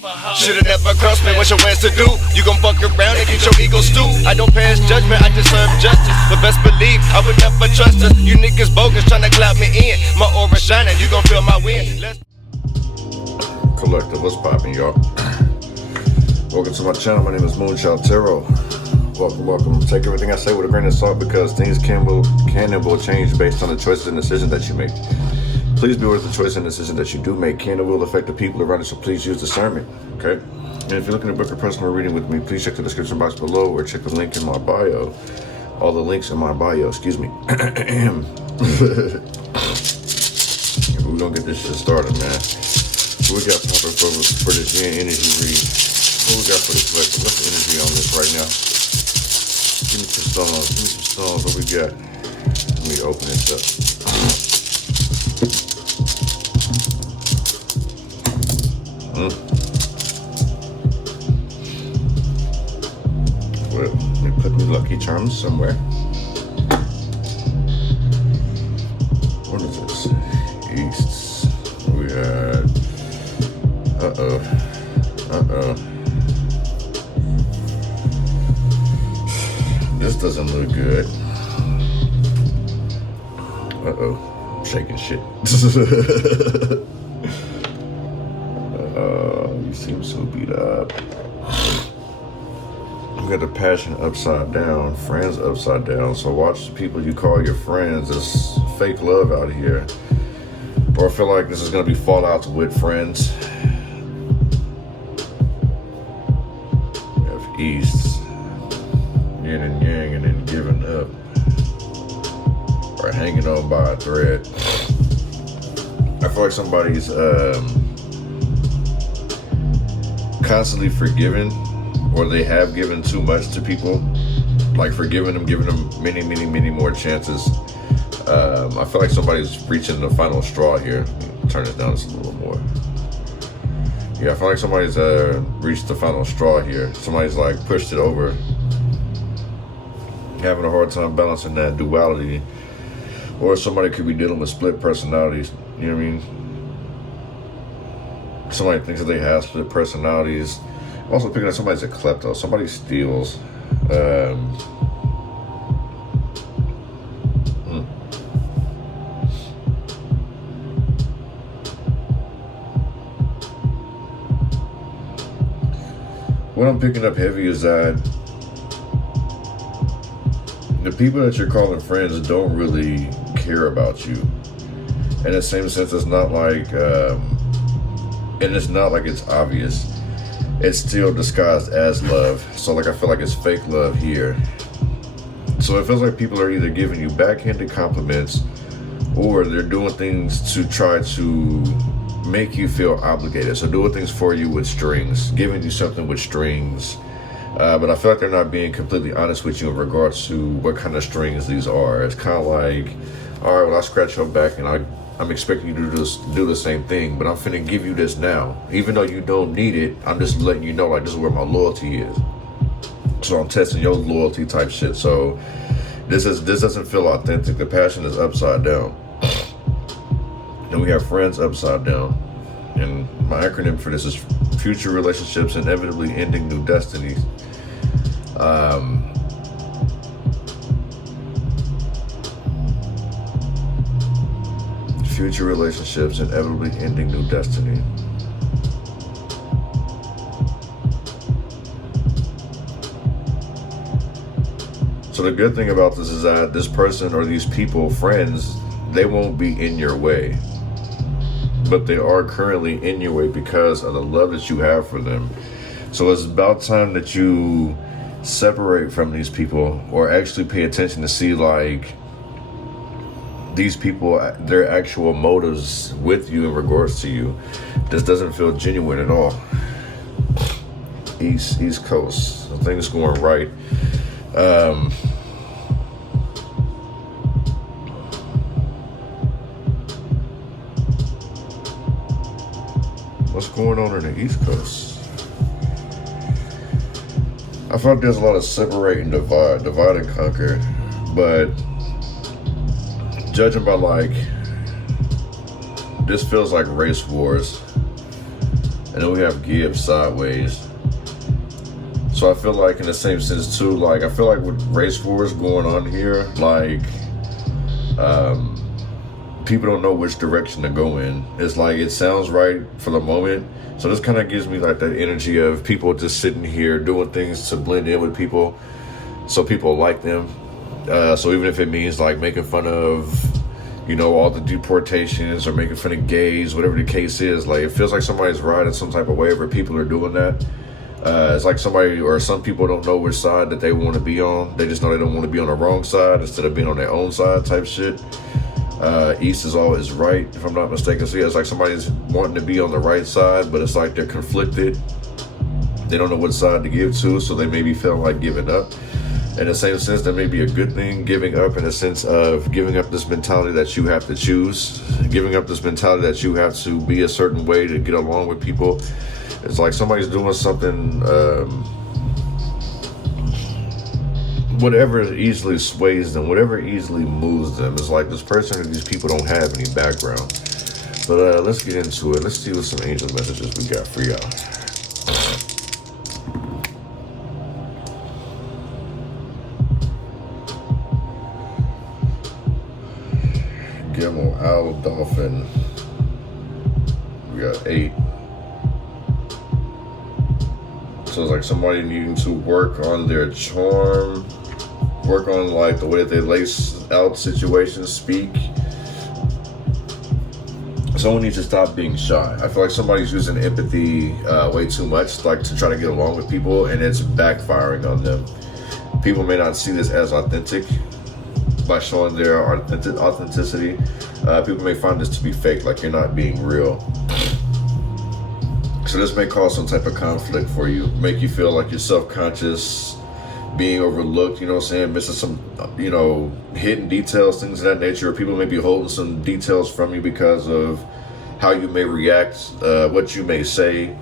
Should've never crossed me, what's your plans to do? You gon' fuck around and get your ego stooped. I don't pass judgment, I just serve justice. But best believe, I would never trust us. You niggas bogus tryna clout me in. My aura shining, you gon' feel my wind. Collective, what's poppin', y'all? Welcome to my channel, my name is Moonchild. Welcome. Take everything I say with a grain of salt because things can and will change based on the choices and decisions that you make. Please be aware of the choice and decision that you do make can and will affect the people around you, so please use discernment, okay? And if you're looking to book a personal reading with me, please check the description box below or check the link in my bio. All the links in my bio, excuse me. We're gonna get this shit started, man. What we got popping for this yin energy read? What we got for the collective? What's the energy on this right now? Give me some stones. What we got? Let me open this up. Well, let me put me lucky charms somewhere. What is this? East. We had. This doesn't look good. I'm shaking shit. You seem so beat up. We got the passion upside down, friends upside down. So watch the people you call your friends. It's fake love out here. Or I feel like this is gonna be fallouts with friends. F East. Yin and yang and then giving up. Or hanging on by a thread. I feel like somebody's constantly forgiving, or they have given too much to people. Like forgiving them, giving them many more chances. I feel like somebody's reaching the final straw here. Turn it down just a little more. Yeah, I feel like somebody's reached the final straw here. Somebody's like pushed it over. Having a hard time balancing that duality. Or somebody could be dealing with split personalities. You know what I mean? Somebody thinks that they have split personalities. I'm also picking up somebody's a klepto. Somebody steals. What I'm picking up heavy is that the people that you're calling friends don't really care about you. In the same sense, it's not like, and it's not like it's obvious. It's still disguised as love. So like, I feel like it's fake love here. So it feels like people are either giving you backhanded compliments or they're doing things to try to make you feel obligated. So doing things for you with strings, giving you something with strings. But I feel like they're not being completely honest with you in regards to what kind of strings these are. It's kind of like, all right, well, I scratch your back and I'm expecting you to do the same thing, but I'm finna give you this now. Even though you don't need it, I'm just letting you know, like, this is where my loyalty is. So I'm testing your loyalty type shit. So this doesn't feel authentic. The passion is upside down. And we have friends upside down. And my acronym for this is future relationships inevitably ending new destinies. Future relationships inevitably ending new destiny. So the good thing about this is that this person or these people, friends, they won't be in your way. But they are currently in your way because of the love that you have for them. So it's about time that you separate from these people or actually pay attention to see like these people, their actual motives with you in regards to you. This doesn't feel genuine at all. East Coast, things going right. What's going on in the East Coast? I feel like there's a lot of separate and divide and conquer, but judging by like, this feels like race wars. And then we have give sideways. So I feel like in the same sense too, like I feel like with race wars going on here, like people don't know which direction to go in. It's like it sounds right for the moment. So this kind of gives me like that energy of people just sitting here doing things to blend in with people so people like them. So even if it means like making fun of, you know, all the deportations or making fun of gays, whatever the case is, like it feels like somebody's riding some type of wave where people are doing that. It's like somebody or some people don't know which side that they want to be on. They just know they don't want to be on the wrong side instead of being on their own side type shit. East is always right, if I'm not mistaken. So yeah, it's like somebody's wanting to be on the right side, but it's like they're conflicted. They don't know what side to give to, so they maybe feel like giving up. In the same sense, that may be a good thing, giving up in the sense of giving up this mentality that you have to choose, giving up this mentality that you have to be a certain way to get along with people. It's like somebody's doing something, whatever easily sways them, whatever easily moves them. It's like this person or these people don't have any background. But let's get into it. Let's see what some angel messages we got for y'all. Guillermo, Owl, Dolphin. We got 8. So it's like somebody needing to work on their charm, work on like the way that they lace out situations, speak. Someone needs to stop being shy. I feel like somebody's using empathy way too much, like to try to get along with people, and it's backfiring on them. People may not see this as authentic by showing their authenticity. People may find this to be fake, like you're not being real. So this may cause some type of conflict for you, make you feel like you're self-conscious, being overlooked, you know what I'm saying, missing some, you know, hidden details, things of that nature. People may be holding some details from you because of how you may react, what you may say,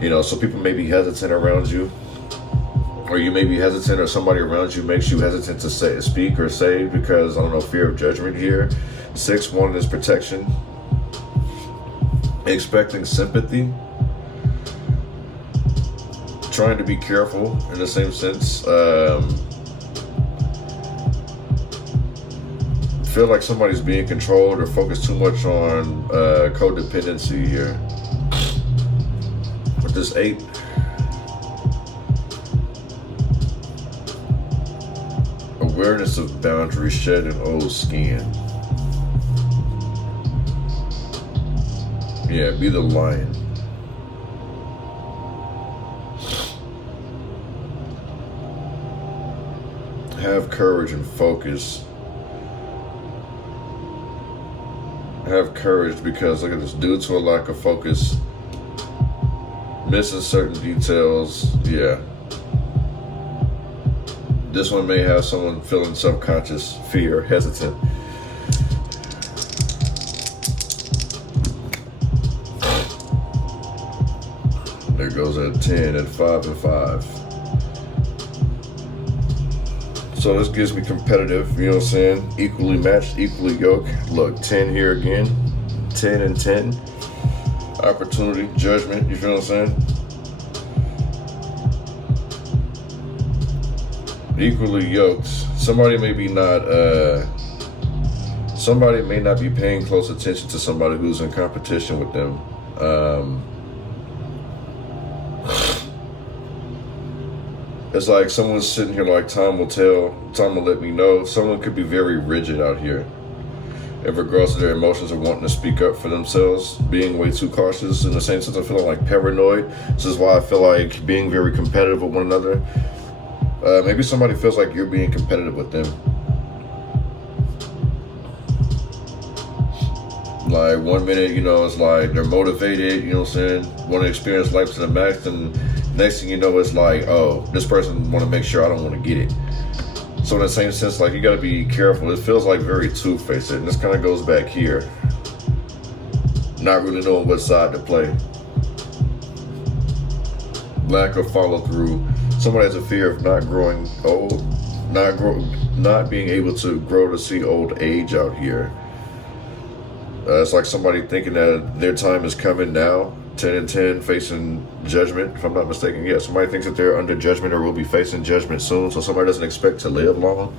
you know, so people may be hesitant around you, or you may be hesitant, or somebody around you makes you hesitant to speak or say because, I don't know, fear of judgment here. 6, 1 is protection. Expecting sympathy. Trying to be careful in the same sense. Feel like somebody's being controlled or focused too much on codependency here. With this 8, awareness of boundaries, shedding old skin. Yeah, be the lion. Have courage and focus. Have courage because look at this, due to a lack of focus, missing certain details. Yeah. This one may have someone feeling subconscious fear, hesitant. There goes at 10 and 5 and 5. So this gives me competitive, you know what I'm saying? Equally matched, equally yoked. Look, 10 here again. 10 and 10. Opportunity, judgment, you feel what I'm saying? Equally yoked. Somebody may not be paying close attention to somebody who's in competition with them. It's like someone's sitting here like, time will tell, time will let me know. Someone could be very rigid out here in regards to their emotions or wanting to speak up for themselves, being way too cautious. In the same sense, I'm feeling like paranoid. This is why I feel like being very competitive with one another. Maybe somebody feels like you're being competitive with them. Like 1 minute, you know, it's like they're motivated, you know what I'm saying, want to experience life to the max, and next thing you know, it's like, oh, this person want to make sure I don't want to get it. So in the same sense, like you got to be careful. It feels like very two-faced, and this kind of goes back here. Not really knowing what side to play. Lack of follow through. Somebody has a fear of not growing old, not being able to grow to see old age out here. It's like somebody thinking that their time is coming now, 10 and 10 facing judgment, if I'm not mistaken. Yeah, somebody thinks that they're under judgment or will be facing judgment soon, so somebody doesn't expect to live long,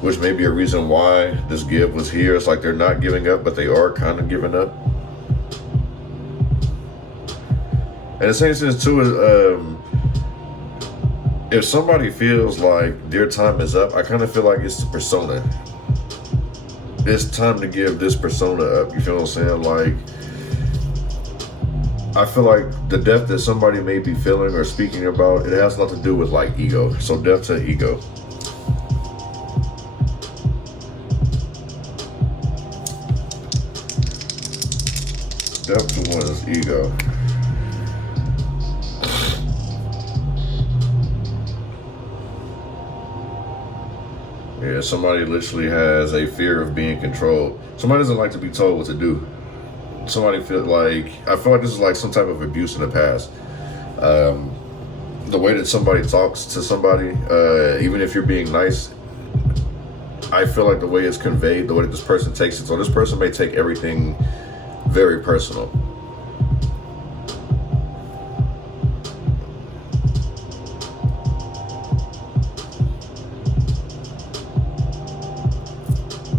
which may be a reason why this give was here. It's like they're not giving up, but they are kind of giving up. And the same sense too is, if somebody feels like their time is up, I kind of feel like it's the persona. It's time to give this persona up. You feel what I'm saying? Like, I feel like the death that somebody may be feeling or speaking about, it has nothing to do with like ego. So death to ego. Death to one's ego. Yeah, somebody literally has a fear of being controlled. Somebody doesn't like to be told what to do. Somebody I feel like this is like some type of abuse in the past. The way that somebody talks to somebody, even if you're being nice, I feel like the way it's conveyed, the way that this person takes it. So this person may take everything very personal.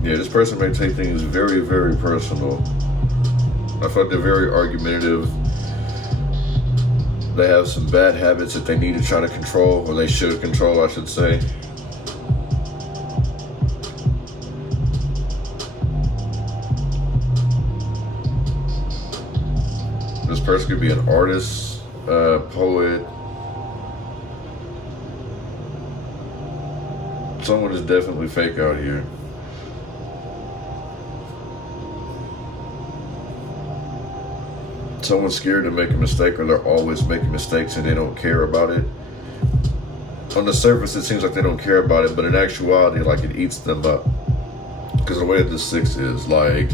Yeah, this person may take things very, very personal. I feel like they're very argumentative. They have some bad habits that they need to try to control, or they should control, I should say. This person could be an artist, poet. Someone is definitely fake out here. Someone's scared to make a mistake, or they're always making mistakes and they don't care about it. On the surface, it seems like they don't care about it, but in actuality, like, it eats them up. Because the way that the 6 is, like,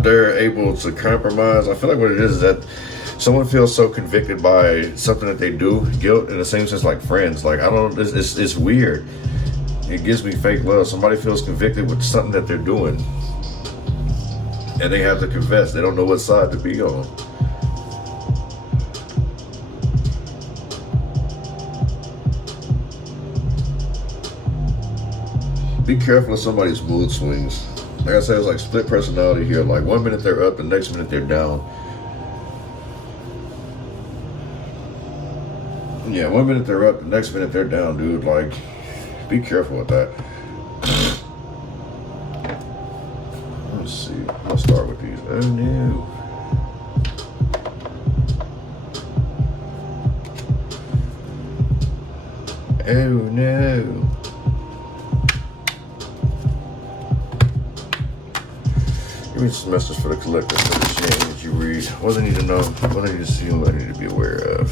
they're able to compromise. I feel like what it is that someone feels so convicted by something that they do, guilt, in the same sense like friends. Like, I don't, it's weird. It gives me fake love. Somebody feels convicted with something that they're doing, and they have to confess. They don't know what side to be on. Be careful of somebody's mood swings. Like I said, it's like split personality here. Like 1 minute they're up, the next minute they're down. Yeah, 1 minute they're up, the next minute they're down, dude. Like, be careful with that. Let's see. I'll start with these. Oh no. Oh no. Give me some messages for the collector for the shame that you read. What do they need to know? What do they need to see? What do they need to be aware of?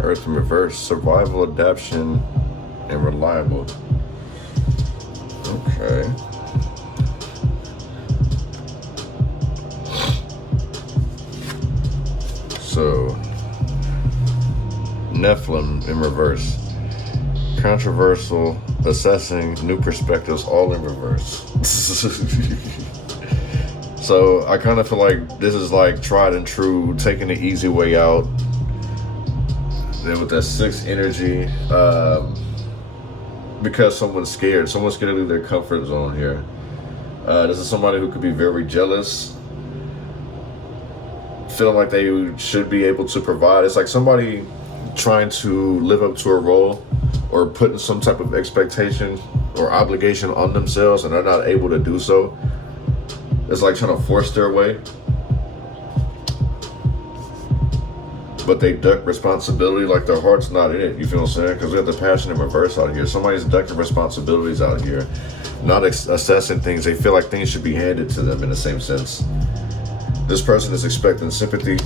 Earth in reverse, survival, adaption, and reliable. Okay. So, Nephilim in reverse. Controversial, assessing, new perspectives, all in reverse. So, I kind of feel like this is like tried and true, taking the easy way out. Then with that 6 energy, because someone's scared to leave their comfort zone here. This is somebody who could be very jealous, feeling like they should be able to provide. It's like somebody trying to live up to a role or putting some type of expectation or obligation on themselves, and they're not able to do so. It's like trying to force their way. but they duck responsibility, like their heart's not in it. You feel what I'm saying? Because we have the passion in reverse out here. Somebody's ducking responsibilities out here, not assessing things. They feel like things should be handed to them in the same sense. This person is expecting sympathy.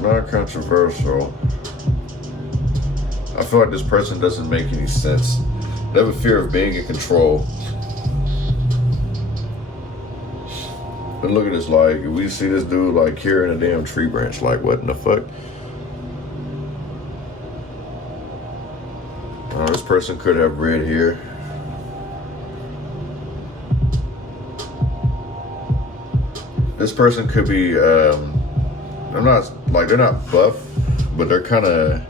Non-controversial. I feel like this person doesn't make any sense. They have a fear of being in control. But look at this, like, if we see this dude, like, carrying a damn tree branch, like, what in the fuck? This person could have red hair. This person could be, I'm not, like, they're not buff, but they're kind of,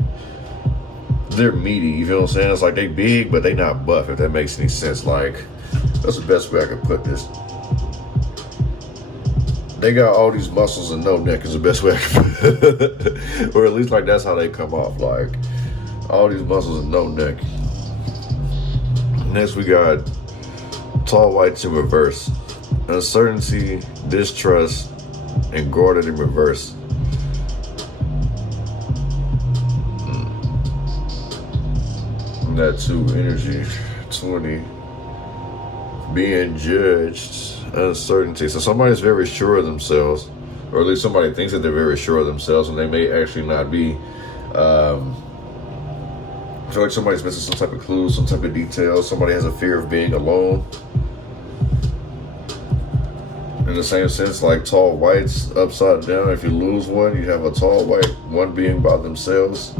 they're meaty, you feel what I'm saying? It's like they big, but they not buff, if that makes any sense. Like, that's the best way I could put this. They got all these muscles and no neck is the best way I can put it. Or at least, like, that's how they come off, like, all these muscles and no neck. Next, we got tall whites in reverse. Uncertainty, distrust, and guarded in reverse. That 2 energy, 20. Being judged, uncertainty. So somebody's very sure of themselves, or at least somebody thinks that they're very sure of themselves, and they may actually not be. I feel like somebody's missing some type of clues, some type of details. Somebody has a fear of being alone. In the same sense, like tall whites upside down. If you lose one, you have a tall white, one being by themselves.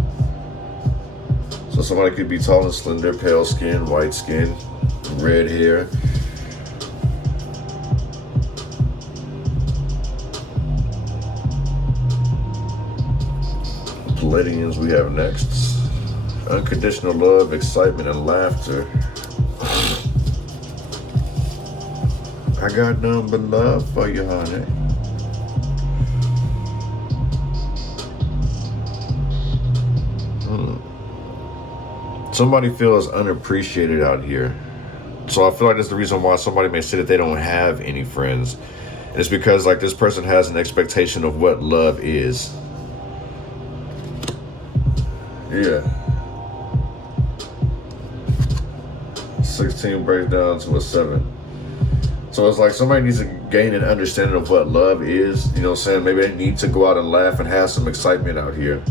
So somebody could be tall and slender, pale skin, white skin, red hair. Palladians we have next. Unconditional love, excitement, and laughter. I got none but love for you, honey. Somebody feels unappreciated out here. So I feel like that's the reason why somebody may say that they don't have any friends. And it's because, like, this person has an expectation of what love is. Yeah. 16 breaks down to a 7. So it's like somebody needs to gain an understanding of what love is. You know what I'm saying? Maybe they need to go out and laugh and have some excitement out here.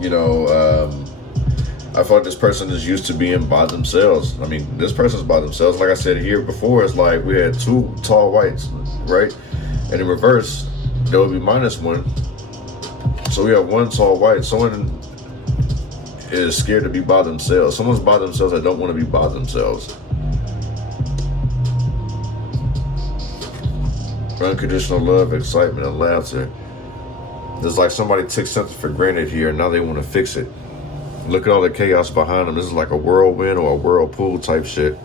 You know, I feel like this person is used to being by themselves. I mean, this person's by themselves. Like I said here before, it's like we had 2 tall whites, right? And in reverse, there would be -1. So we have 1 tall white. Someone is scared to be by themselves. Someone's by themselves that don't want to be by themselves. Unconditional love, excitement, and laughter. There's like somebody took something for granted here, and now they want to fix it. Look at all the chaos behind them. This is like a whirlwind or a whirlpool type shit.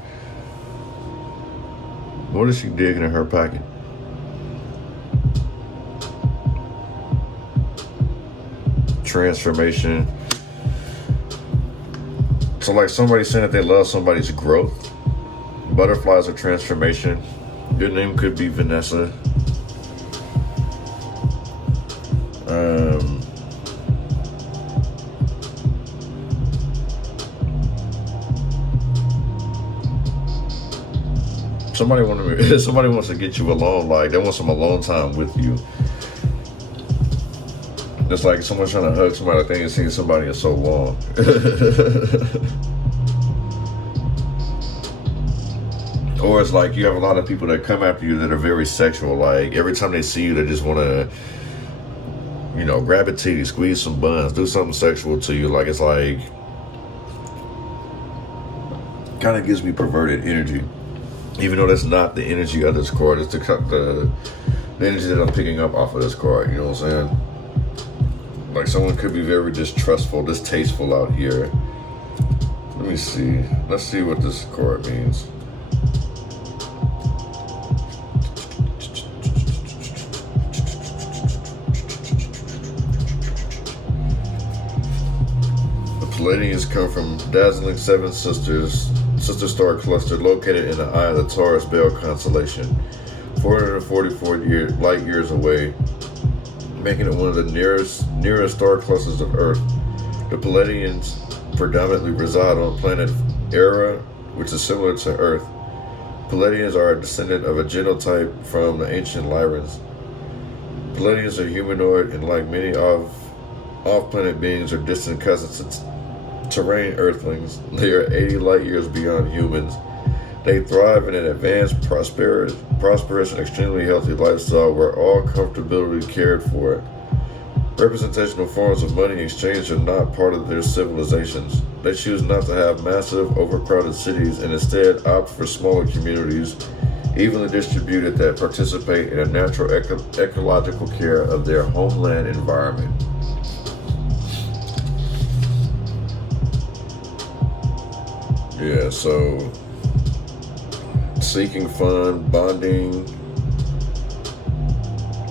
What is she digging in her pocket? Transformation. So like somebody saying that they love somebody's growth. Butterflies are transformation. Your name could be Vanessa. Somebody wants to get you alone, like they want some alone time with you. It's like someone trying to hug somebody. I think it's seen somebody in so long. Or it's like you have a lot of people that come after you that are very sexual. Like every time they see you, they just want to, you know, grab a titty, squeeze some buns, do something sexual to you. Like it's like, kind of gives me perverted energy. Even though that's not the energy of this card, it's the energy that I'm picking up off of this card. You know what I'm saying? Like someone could be very distrustful, distasteful out here. Let me see. Let's see what this card means. The Palladians come from dazzling 7 sisters sister star cluster located in the eye of the Taurus Bell constellation, 444 light years away, making it one of the nearest star clusters of Earth. The Pleiadians predominantly reside on planet Era, which is similar to Earth. Pleiadians are a descendant of a genotype from the ancient Lyrans. Pleiadians are humanoid and, like many off-planet beings, are distant cousins to terrain Earthlings. They are 80 light years beyond humans. They thrive in an advanced, prosperous, and extremely healthy lifestyle where all comfortability cared for. Representational forms of money exchange are not part of their civilizations. They choose not to have massive, overcrowded cities and instead opt for smaller communities, evenly distributed, that participate in a natural ecological care of their homeland environment. Yeah, so seeking fun, bonding,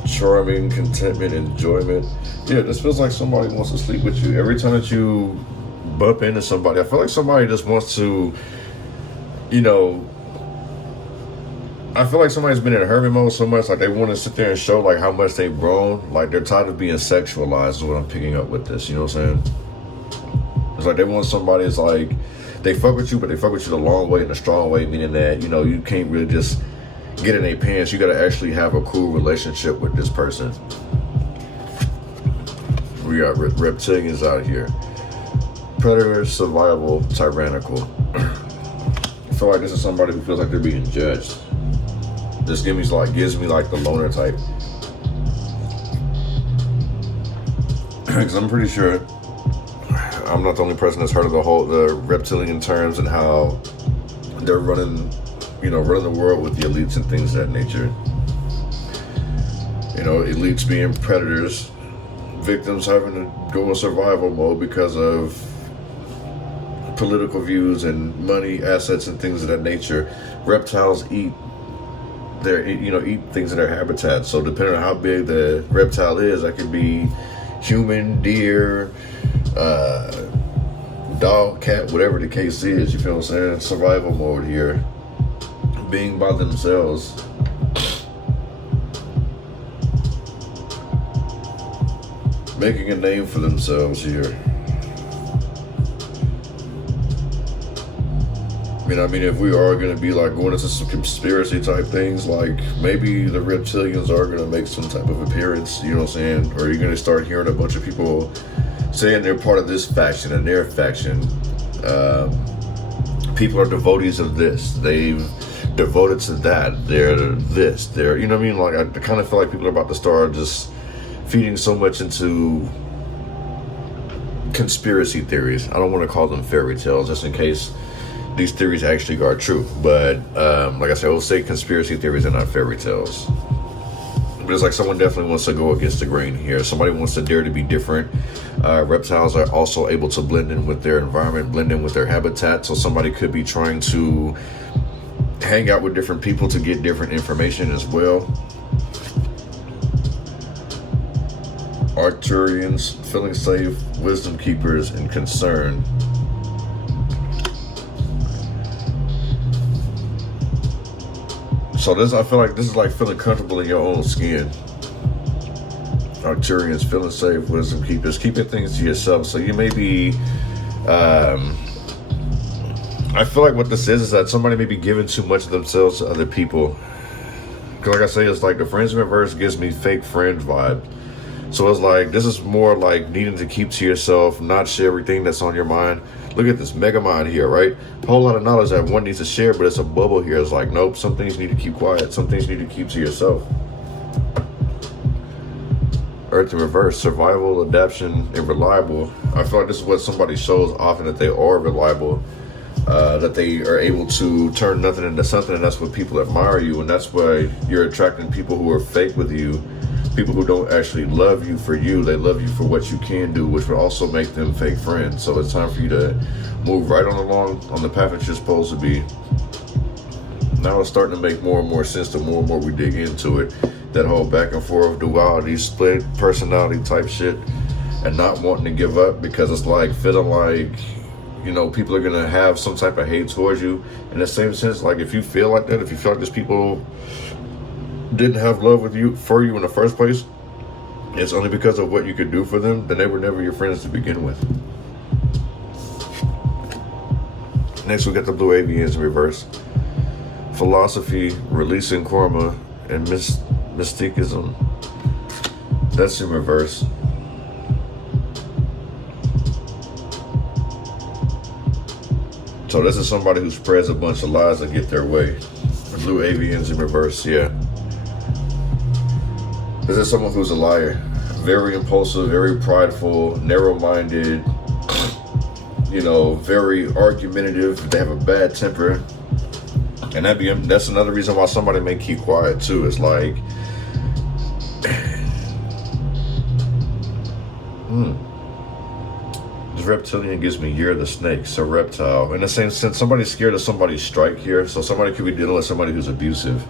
charming, contentment, enjoyment. Yeah, this feels like somebody wants to sleep with you. Every time that you bump into somebody, I feel like somebody just wants to, I feel like somebody's been in hermit mode so much, like they want to sit there and show like how much they've grown. Like they're tired of being sexualized is what I'm picking up with this, you know what I'm saying? It's like they want somebody that's like, they fuck with you, but they fuck with you the long way and the strong way, meaning that, you can't really just get in their pants. You got to actually have a cool relationship with this person. We got reptilians out here. Predator, survival, tyrannical. I feel like this is somebody who feels like they're being judged. This gives me like the loner type. Because I'm pretty sure I'm not the only person that's heard of the reptilian terms and how they're running the world with the elites and things of that nature. Elites being predators, victims having to go in survival mode because of political views and money, assets, and things of that nature. Reptiles eat things in their habitat. So depending on how big the reptile is, that could be human, deer, dog, cat, whatever the case is, you feel what I'm saying? Survival mode here. Being by themselves. Making a name for themselves here. I mean, if we are going to be like going into some conspiracy type things, like maybe the reptilians are going to make some type of appearance, you know what I'm saying? Or you're going to start hearing a bunch of people saying they're part of this faction and their faction. People are devotees of this. They've devoted to that. They're this. They're, you know what I mean? Like, I kind of feel like people are about to start just feeding so much into conspiracy theories. I don't want to call them fairy tales, just in case these theories actually are true. But like I said, I will say conspiracy theories are not fairy tales. But it's like someone definitely wants to go against the grain here. Somebody wants to dare to be different. Reptiles are also able to blend in with their environment, blend in with their habitat. So somebody could be trying to hang out with different people to get different information as well. Arcturians, feeling safe, wisdom keepers, and concerned. So I feel like this is like feeling comfortable in your own skin. Arcturians, feeling safe, wisdom keepers, keeping things to yourself. So you may be, I feel like what this is that somebody may be giving too much of themselves to other people. Because like I say, it's like the friendship verse gives me fake friend vibe. So it's like, this is more like needing to keep to yourself, not share everything that's on your mind. Look at this mega mind here, right? A whole lot of knowledge that one needs to share, but it's a bubble here. It's like, nope, some things need to keep quiet. Some things need to keep to yourself. Earth in reverse, survival, adaptation, and reliable. I feel like this is what somebody shows often, that they are reliable, that they are able to turn nothing into something, and that's what people admire you, and that's why you're attracting people who are fake with you. People who don't actually love you for you, they love you for what you can do, which will also make them fake friends. So it's time for you to move right along on the path that you're supposed to be. Now it's starting to make more and more sense the more and more we dig into it. That whole back and forth duality, split personality type shit, and not wanting to give up, because it's like feeling like you know, people are gonna have some type of hate towards you. In the same sense, like if you feel like that, if you feel like these people didn't have love for you in the first place, it's only because of what you could do for them, then they were never your friends to begin with. Next, we got the blue avians in reverse. Philosophy, releasing karma, and mysticism. That's in reverse. So this is somebody who spreads a bunch of lies to get their way. Blue avians in reverse, yeah. This is someone who's a liar. Very impulsive, very prideful, narrow-minded, you know, very argumentative. They have a bad temper. And that's another reason why somebody may keep quiet too. It's like, this reptilian gives me year of the snake, so reptile. In the same sense, somebody's scared of somebody's strike here. So somebody could be dealing with somebody who's abusive.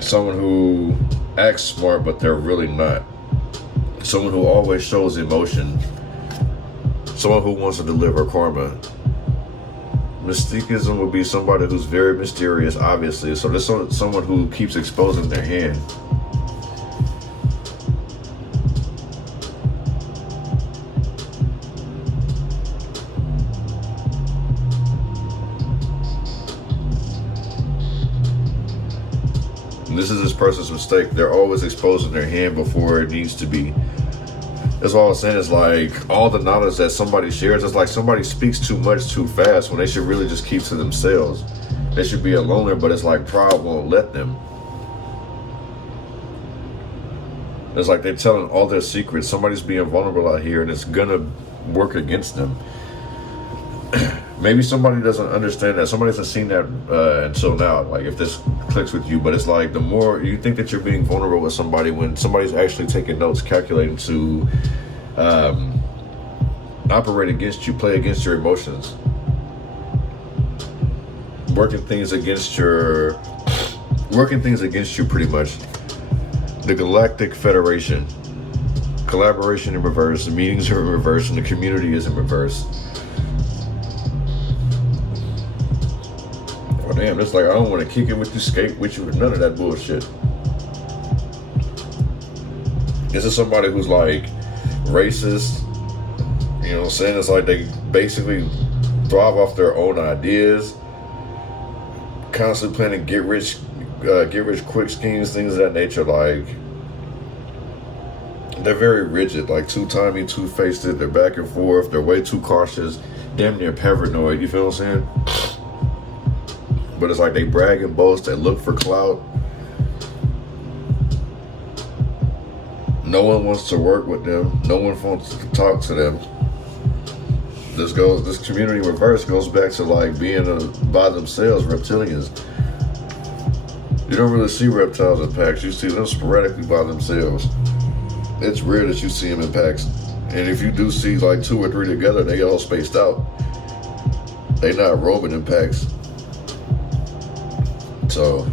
Someone who acts smart, but they're really not. Someone who always shows emotion. Someone who wants to deliver karma. Mysticism would be somebody who's very mysterious, obviously. So there's someone who keeps exposing their hand. And this is this person's mistake. They're always exposing their hand before it needs to be. That's all I'm saying is like all the knowledge that somebody shares, it's like somebody speaks too much too fast when they should really just keep to themselves. They should be a loner, but it's like pride won't let them. It's like they're telling all their secrets. Somebody's being vulnerable out here and it's gonna work against them. Maybe somebody doesn't understand that. Somebody hasn't seen that until now, like if this clicks with you. But it's like the more you think that you're being vulnerable with somebody, when somebody's actually taking notes, calculating to operate against you, play against your emotions, working things against you pretty much. The Galactic Federation, collaboration in reverse, the meetings are in reverse, and the community is in reverse. Oh damn, it's like I don't want to kick it with you, skate with you, none of that bullshit. This is somebody who's like racist, you know what I'm saying? It's like they basically thrive off their own ideas, constantly planning get rich quick schemes, things of that nature. Like they're very rigid, like two-timey, two-faced, they're back and forth, they're way too cautious, damn near paranoid, you feel what I'm saying? But it's like they brag and boast, they look for clout. No one wants to work with them. No one wants to talk to them. This community reverse goes back to like being by themselves, reptilians. You don't really see reptiles in packs. You see them sporadically by themselves. It's rare that you see them in packs. And if you do see like 2 or 3 together, they all spaced out. They not roaming in packs. So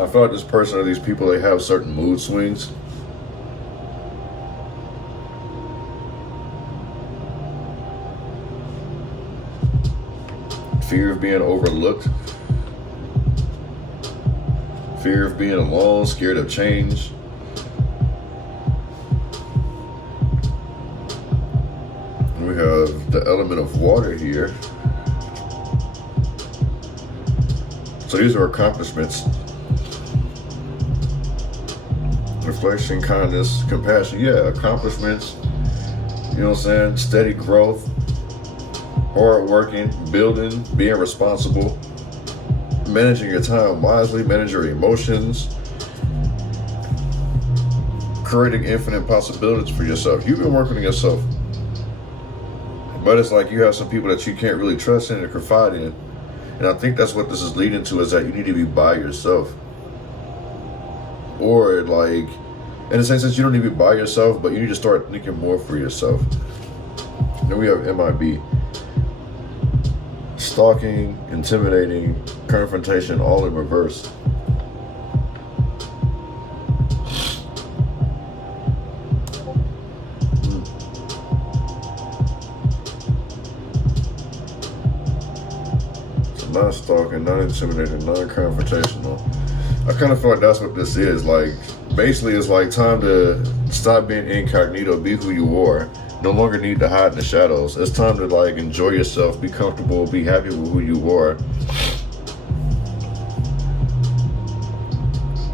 I feel like this person or these people, they have certain mood swings. Fear of being overlooked. Fear of being alone, scared of change. We have the element of water here. So these are accomplishments. Reflection, kindness, compassion. Yeah, accomplishments. You know what I'm saying? Steady growth. Hard working, building, being responsible. Managing your time wisely, manage your emotions. Creating infinite possibilities for yourself. You've been working on yourself. But it's like you have some people that you can't really trust in and confide in. And I think that's what this is leading to, is that you need to be by yourself. Or like, in the sense that you don't need to be by yourself, but you need to start thinking more for yourself. Then we have MIB. stalking, intimidating, confrontation, all in reverse. So not stalking, not intimidating, non-confrontational. I kind of feel like that's what this is. Like, basically, it's like time to stop being incognito, be who you are. No longer need to hide in the shadows. It's time to like enjoy yourself, be comfortable, be happy with who you are.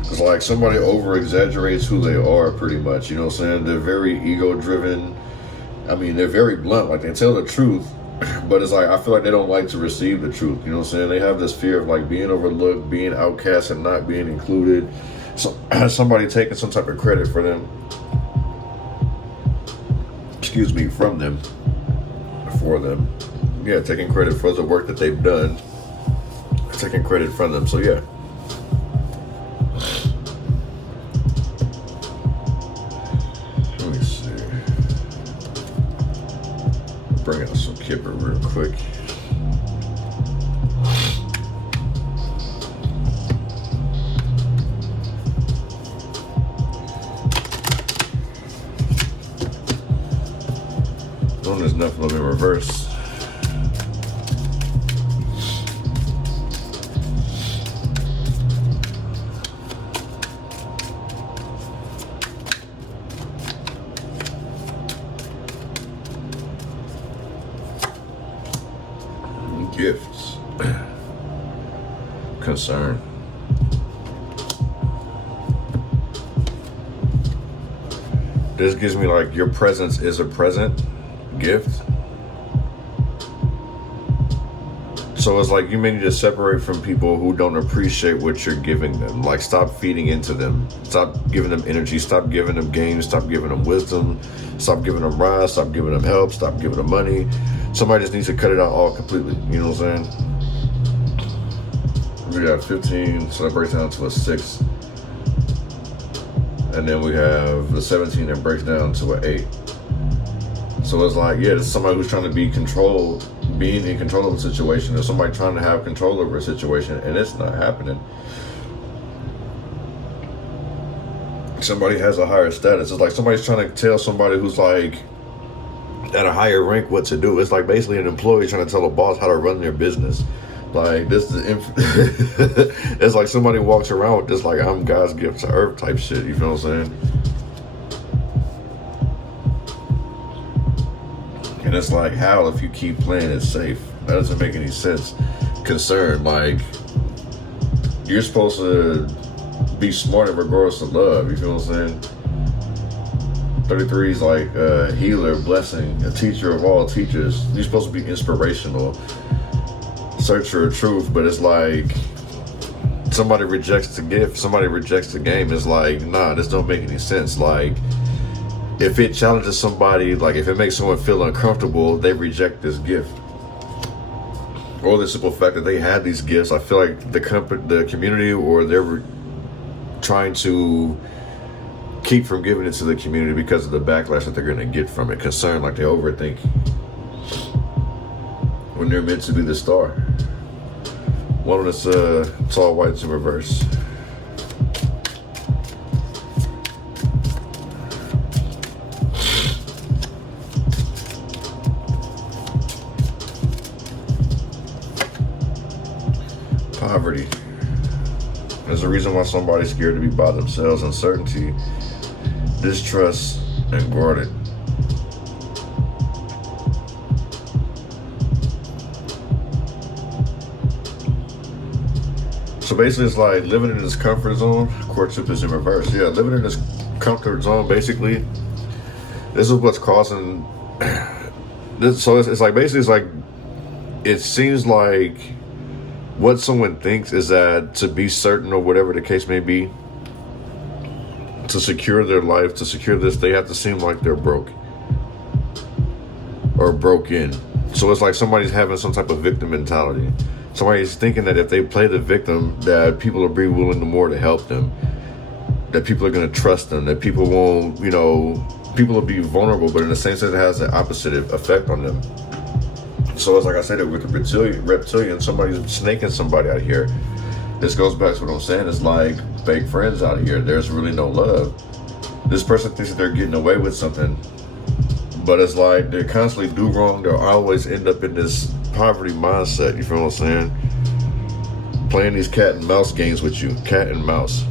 It's like somebody over exaggerates who they are pretty much, you know what I'm saying? They're very ego driven. I mean, they're very blunt, like they tell the truth, but it's like, I feel like they don't like to receive the truth, you know what I'm saying? They have this fear of like being overlooked, being outcast and not being included. So somebody taking some type of credit for them. Excuse me, from them, for them. Yeah, taking credit for the work that they've done. Taking credit from them, so yeah. Let me see. Bring out some Kipper real quick. There's nothing in reverse. Gifts. Concern. This gives me like your presence is a present gift. So it's like you may need to separate from people who don't appreciate what you're giving them. Like, stop feeding into them. Stop giving them energy. Stop giving them games. Stop giving them wisdom. Stop giving them rides. Stop giving them help. Stop giving them money. Somebody just needs to cut it out all completely. You know what I'm saying? We got 15, so that breaks down to a 6. And then we have the 17 that breaks down to an 8. So it's like, yeah, it's somebody who's trying to be controlled, being in control of a situation, or somebody trying to have control over a situation, and it's not happening. Somebody has a higher status. It's like somebody's trying to tell somebody who's like at a higher rank what to do. It's like basically an employee trying to tell a boss how to run their business. Like, this is it's like somebody walks around with this like, I'm God's gift to earth type shit. You feel what I'm saying? And it's like, how if you keep playing it safe? That doesn't make any sense. Concern, like, you're supposed to be smart in regards to love. You feel what I'm saying? 33 is like a healer, blessing, a teacher of all teachers. You're supposed to be inspirational, searcher of truth, but it's like somebody rejects the gift, somebody rejects the game. It's like, nah, this don't make any sense. Like, if it challenges somebody, like if it makes someone feel uncomfortable, they reject this gift. Or the simple fact that they had these gifts, I feel like the community, or they're trying to keep from giving it to the community because of the backlash that they're going to get from it. Concerned, like they overthink when they're meant to be the star. One of this tall whites in reverse. Poverty. There's a reason why somebody's scared to be by themselves. Uncertainty, distrust, and guarded. So basically it's like living in this comfort zone. Courtship is in reverse. Yeah, living in this comfort zone, basically, this is what's causing this. So it's like, basically it's like, it seems like what someone thinks is that to be certain, or whatever the case may be, to secure their life, to secure this, they have to seem like they're broke or broken. So it's like somebody's having some type of victim mentality. Somebody's thinking that if they play the victim, that people will be willing to more to help them, that people are going to trust them, that people won't, people will be vulnerable, but in the same sense it has the opposite effect on them. So it's like I said, with the reptilian, somebody's snaking somebody out here. This goes back to what I'm saying. It's like fake friends out here. There's really no love. This person thinks that they're getting away with something, but it's like they constantly do wrong. They'll always end up in this poverty mindset. You feel what I'm saying? Playing these cat and mouse games with you, cat and mouse,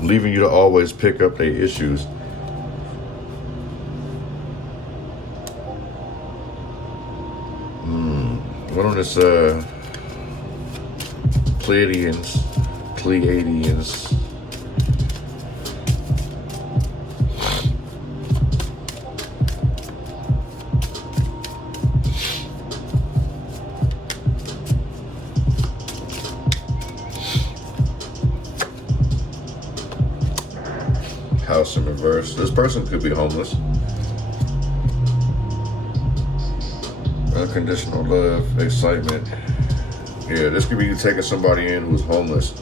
leaving you to always pick up their issues. What on this Pleiadians. House in reverse. This person could be homeless. Unconditional love, excitement. Yeah, this could be you taking somebody in who's homeless.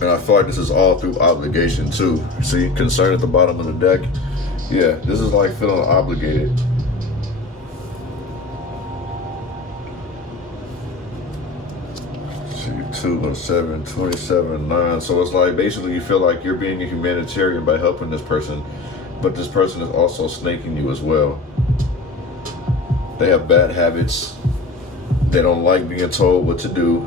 And I feel like this is all through obligation too. See, concern at the bottom of the deck. Yeah, this is like feeling obligated. See, 2 and 7, 27, 9. So it's like basically you feel like you're being a humanitarian by helping this person, but this person is also snaking you as well. They have bad habits. They don't like being told what to do.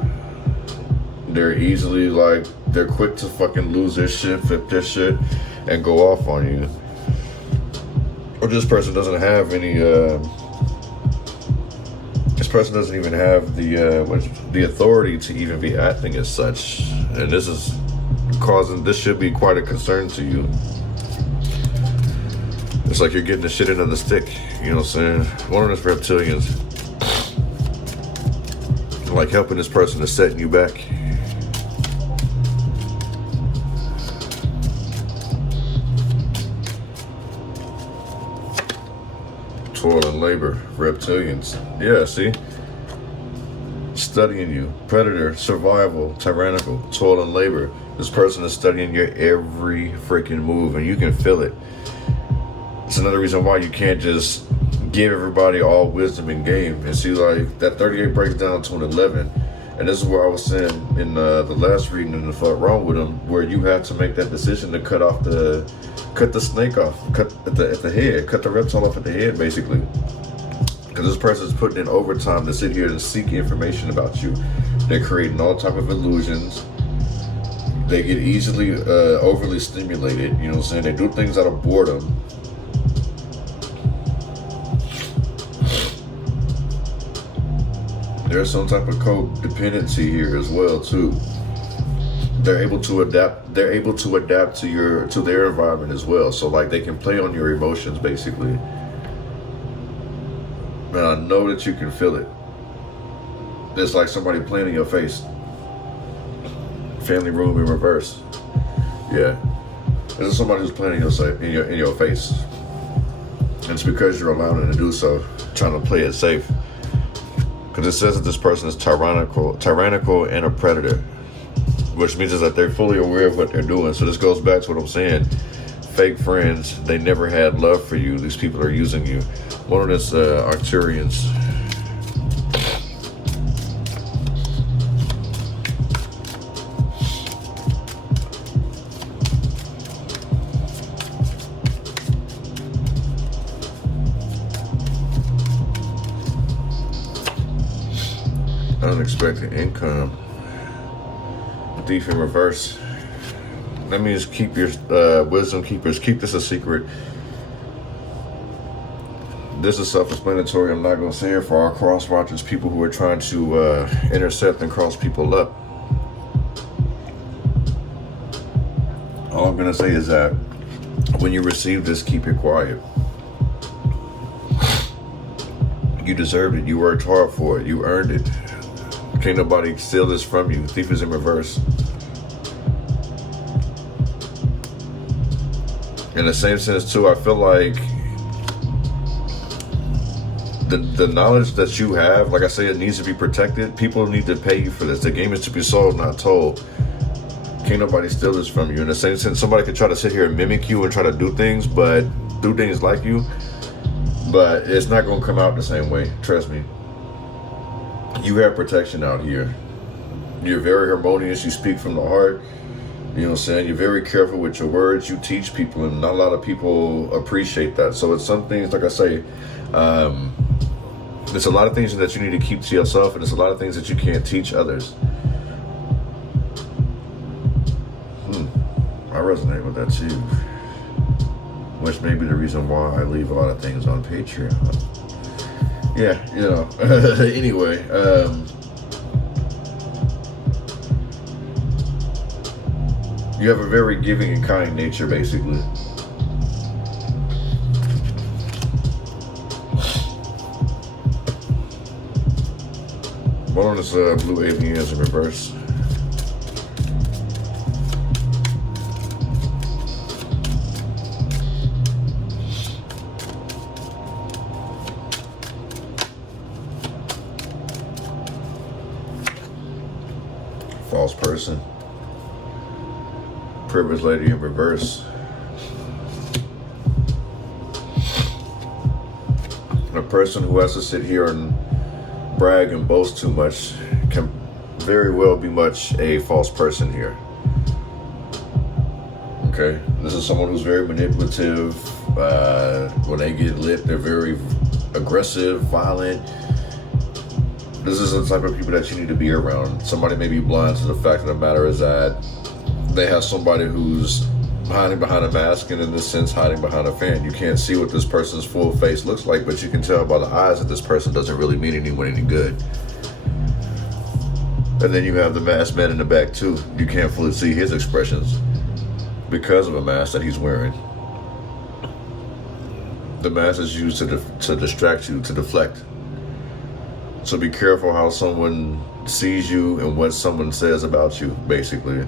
They're easily like, they're quick to fucking lose their shit, flip their shit, and go off on you. Or this person doesn't have any, this person doesn't even have the authority to even be acting as such. And this is causing, this should be quite a concern to you. It's like you're getting the shit into the stick, you know what I'm saying? One of those reptilians, like helping this person is setting you back. Toil and labor, reptilians. Yeah, see? Studying you, predator, survival, tyrannical, toil and labor. This person is studying your every freaking move, and you can feel it. It's another reason why you can't just give everybody all wisdom in game. And see, like, that 38 breaks down to an 11. And this is where I was saying in the last reading in the Fuck Wrong With Them, where you have to make that decision to cut the snake off, cut at the head, cut the reptile off at the head, basically. Because this person's putting in overtime to sit here and seek information about you. They're creating all type of illusions. They get easily overly stimulated, you know what I'm saying? They do things out of boredom. There's some type of codependency here as well too. They're able to adapt. They're able to adapt to their environment as well. So like they can play on your emotions basically. And I know that you can feel it. It's like somebody playing in your face. Family room in reverse. Yeah, this is somebody who's playing in your face. And it's because you're allowing them to do so, trying to play it safe. Because it says that this person is tyrannical and a predator, which means is that they're fully aware of what they're doing. So this goes back to what I'm saying. Fake friends, they never had love for you. These people are using you. One of this Arcturians. Unexpected income. Thief in reverse. That means keep your wisdom keepers. Keep this a secret. This is self-explanatory. I'm not going to say it for our cross watchers, people who are trying to intercept and cross people up. All I'm going to say is that when you receive this, keep it quiet. You deserved it. You worked hard for it. You earned it. Can't nobody steal this from you. Thief is in reverse. In the same sense too, I feel like the knowledge that you have, like I say, it needs to be protected. People need to pay you for this. The game is to be sold, not told. Can't nobody steal this from you. In the same sense, somebody could try to sit here and mimic you and try to do things like you, but it's not going to come out the same way. Trust me. You have protection out here. You're very harmonious. You speak from the heart. You know what I'm saying? You're very careful with your words. You teach people, and not a lot of people appreciate that. So it's some things, like I say, there's a lot of things that you need to keep to yourself, and there's a lot of things that you can't teach others. I resonate with that too. Which may be the reason why I leave a lot of things on Patreon. Yeah, you know. Anyway, you have a very giving and kind nature, basically. One on this blue aliens in reverse. False person. Privileged lady in reverse. A person who has to sit here and brag and boast too much can very well be much a false person here. Okay, this is someone who's very manipulative. When they get lit, they're very aggressive, violent. This is the type of people that you need to be around. Somebody may be blind to the fact of the matter is that they have somebody who's hiding behind a mask, and in this sense, hiding behind a fan. You can't see what this person's full face looks like, but you can tell by the eyes that this person doesn't really mean anyone any good. And then you have the masked man in the back too. You can't fully see his expressions because of a mask that he's wearing. The mask is used to distract you, to deflect. So be careful how someone sees you and what someone says about you, basically.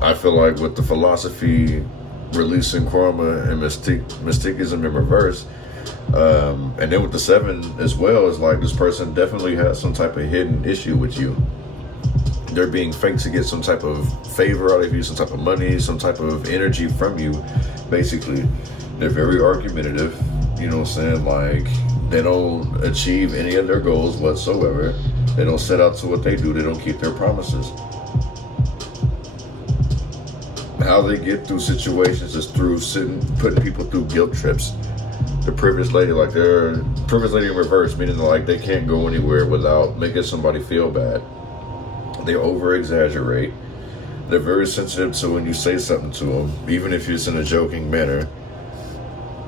I feel like with the philosophy, releasing karma and mysticism in reverse, and then with the 7 as well, is like this person definitely has some type of hidden issue with you. They're being fake to get some type of favor out of you, some type of money, some type of energy from you, basically. They're very argumentative. You know what I'm saying? Like, they don't achieve any of their goals whatsoever. They don't set out to what they do. They don't keep their promises. How they get through situations is through putting people through guilt trips. The privileged lady, like they're privileged lady in reverse, meaning like they can't go anywhere without making somebody feel bad. They over exaggerate. They're very sensitive to when you say something to them, even if it's in a joking manner.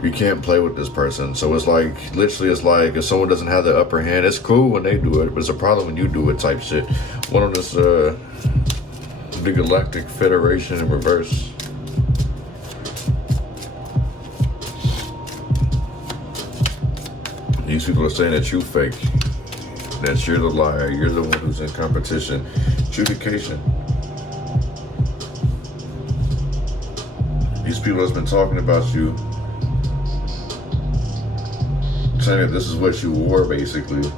You can't play with this person. So it's like, literally, it's like if someone doesn't have the upper hand, it's cool when they do it, but it's a problem when you do it type shit. One on this, the Galactic Federation in reverse. These people are saying that you fake, that you're the liar, you're the one who's in competition. Adjudication. These people that's been talking about you, saying that this is what you wore, basically.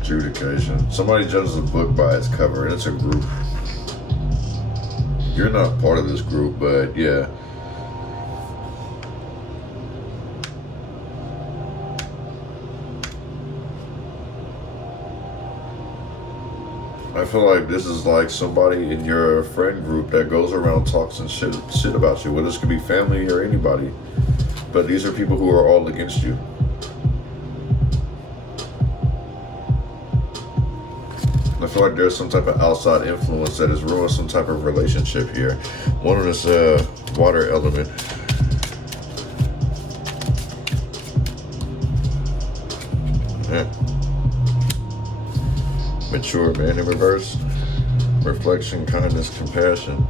Adjudication. Somebody judges a book by its cover, and it's a group. You're not part of this group, but yeah. I feel like this is like somebody in your friend group that goes around talks and shit about you. Well, this could be family or anybody, but these are people who are all against you. I feel like there's some type of outside influence that has ruined some type of relationship here. One of this water element. Yeah. Mature man in reverse. Reflection, kindness, compassion.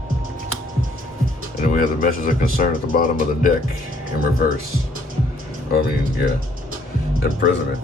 And then we have the message of concern at the bottom of the deck in reverse. I mean, yeah. Imprisonment.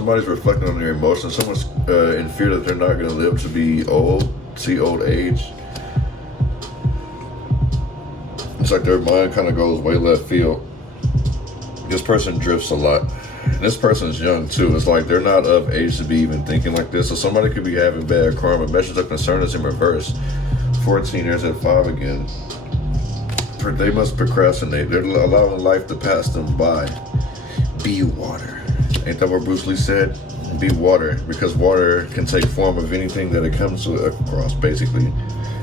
somebody's reflecting on their emotions. Someone's in fear that they're not going to live to be old, see old age. It's like their mind kind of goes way left field. This person drifts a lot. And this person's young too. It's like they're not of age to be even thinking like this. So somebody could be having bad karma. Measures of concern is in reverse. 14 years at 5 again. They must procrastinate. They're allowing life to pass them by. Be water. Ain't that what Bruce Lee said? Be water. Because water can take form of anything that it comes to across, basically.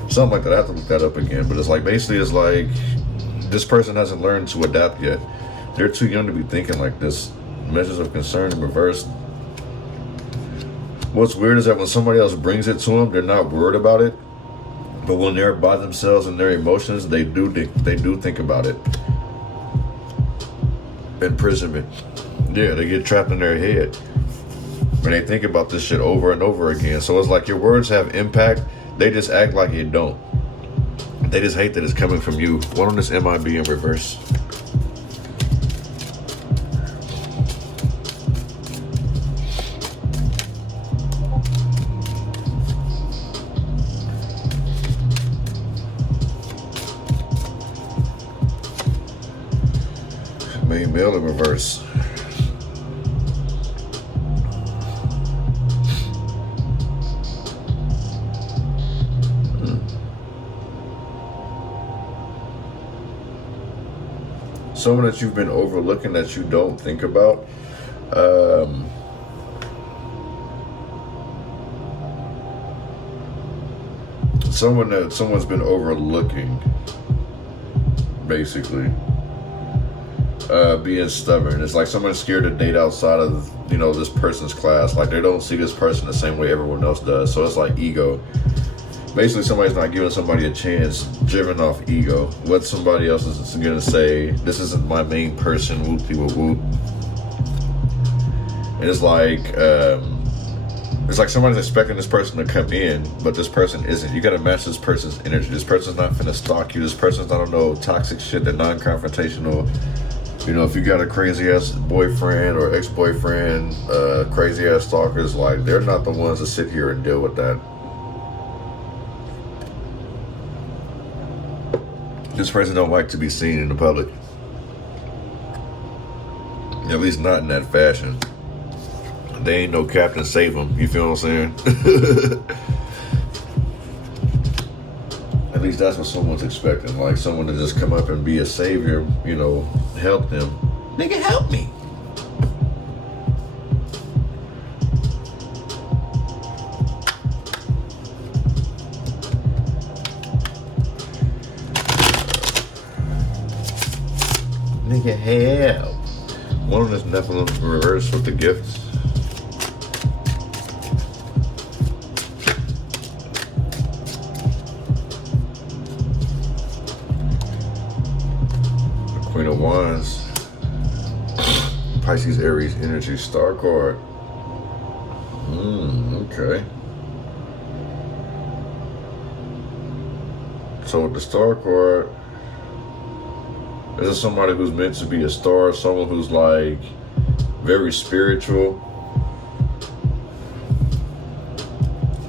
Something like that. I have to look that up again. But it's like, basically, it's like this person hasn't learned to adapt yet. They're too young to be thinking like this. Measures of concern in reverse. What's weird is that when somebody else brings it to them, they're not worried about it. But when they're by themselves and their emotions, they do think about it. Imprisonment. Yeah, they get trapped in their head. When they think about this shit over and over again. So it's like your words have impact. They just act like it don't. They just hate that it's coming from you. One on this MIB in reverse. Main male in reverse. Someone that you've been overlooking that you don't think about. Someone's been overlooking, basically. Being stubborn. It's like someone's scared to date outside of, this person's class. Like they don't see this person the same way everyone else does. So it's like ego. Basically, somebody's not giving somebody a chance, driven off ego. What somebody else is gonna say, this isn't my main person, whoop-de-whoop-whoop. And it's like somebody's expecting this person to come in, but this person isn't. You gotta match this person's energy. This person's not finna stalk you. This person's not on no toxic shit. They're non-confrontational. If you got a crazy ass boyfriend or ex-boyfriend, crazy ass stalkers, like they're not the ones to sit here and deal with that. This person don't like to be seen in the public. At least not in that fashion. They ain't no Captain Save 'em. You feel what I'm saying? At least that's what someone's expecting. Like someone to just come up and be a savior, help them. Nigga, help me. Nigga, help. One of this Nephilim reverse with the gifts. Queen of Wands, Pisces, Aries, Energy, Star card. Okay. So with the Star card, this is somebody who's meant to be a star, someone who's like very spiritual.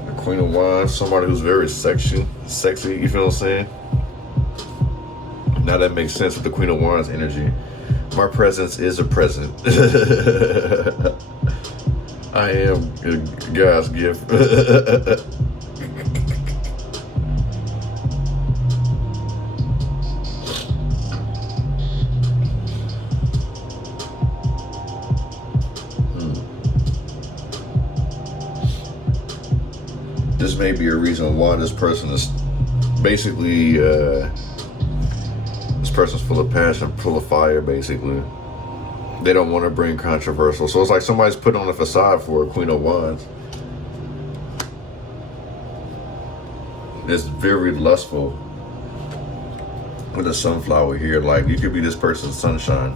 The Queen of Wands, somebody who's very sexy, you feel what I'm saying? Now that makes sense with the Queen of Wands energy. My presence is a present. I am God's gift. This may be a reason why this person is basically this person's full of passion, full of fire, basically. They don't want to bring controversial. So it's like somebody's putting on a facade for a Queen of Wands. It's very lustful with a sunflower here. Like, you could be this person's sunshine.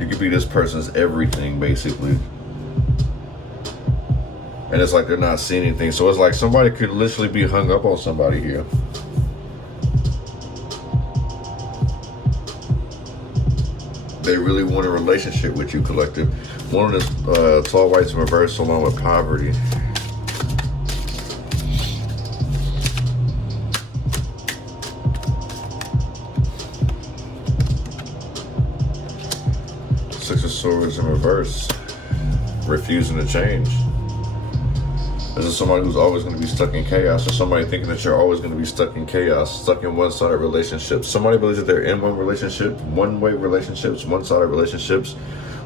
You could be this person's everything, basically. And it's like they're not seeing anything. So it's like somebody could literally be hung up on somebody here. They really want a relationship with you, collective. One is tall whites in reverse along with poverty. Six of Swords in reverse, refusing to change. This is somebody who's always going to be stuck in chaos, or somebody thinking that you're always going to be stuck in chaos, stuck in one-sided relationships. Somebody believes that they're in one relationship, one-way relationships, one-sided relationships,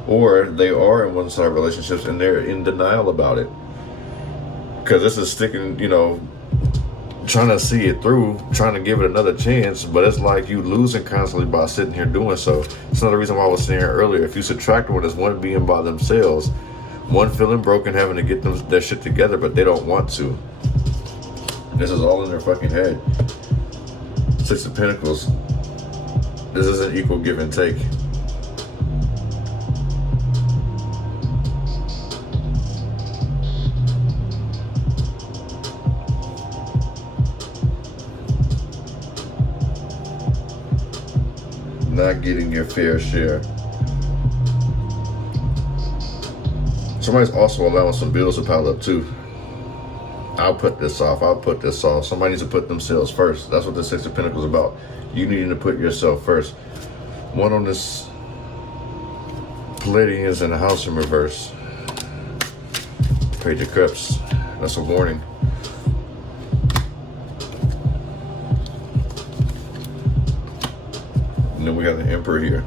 or they are in one-sided relationships and they're in denial about it. Because this is sticking, you know, trying to see it through, trying to give it another chance, but it's like you losing constantly by sitting here doing so. It's another reason why I was saying earlier, if you subtract one as one being by themselves, one feeling broken, having to get their shit together, but they don't want to. This is all in their fucking head. Six of Pentacles. This isn't equal give and take. Not getting your fair share. Somebody's also allowing some bills to pile up too. I'll put this off. I'll put this off. Somebody needs to put themselves first. That's what the Six of Pentacles is about. You needing to put yourself first. One on this Palladians in the house in reverse. Page of Cups. That's a warning. And then we got the Emperor here.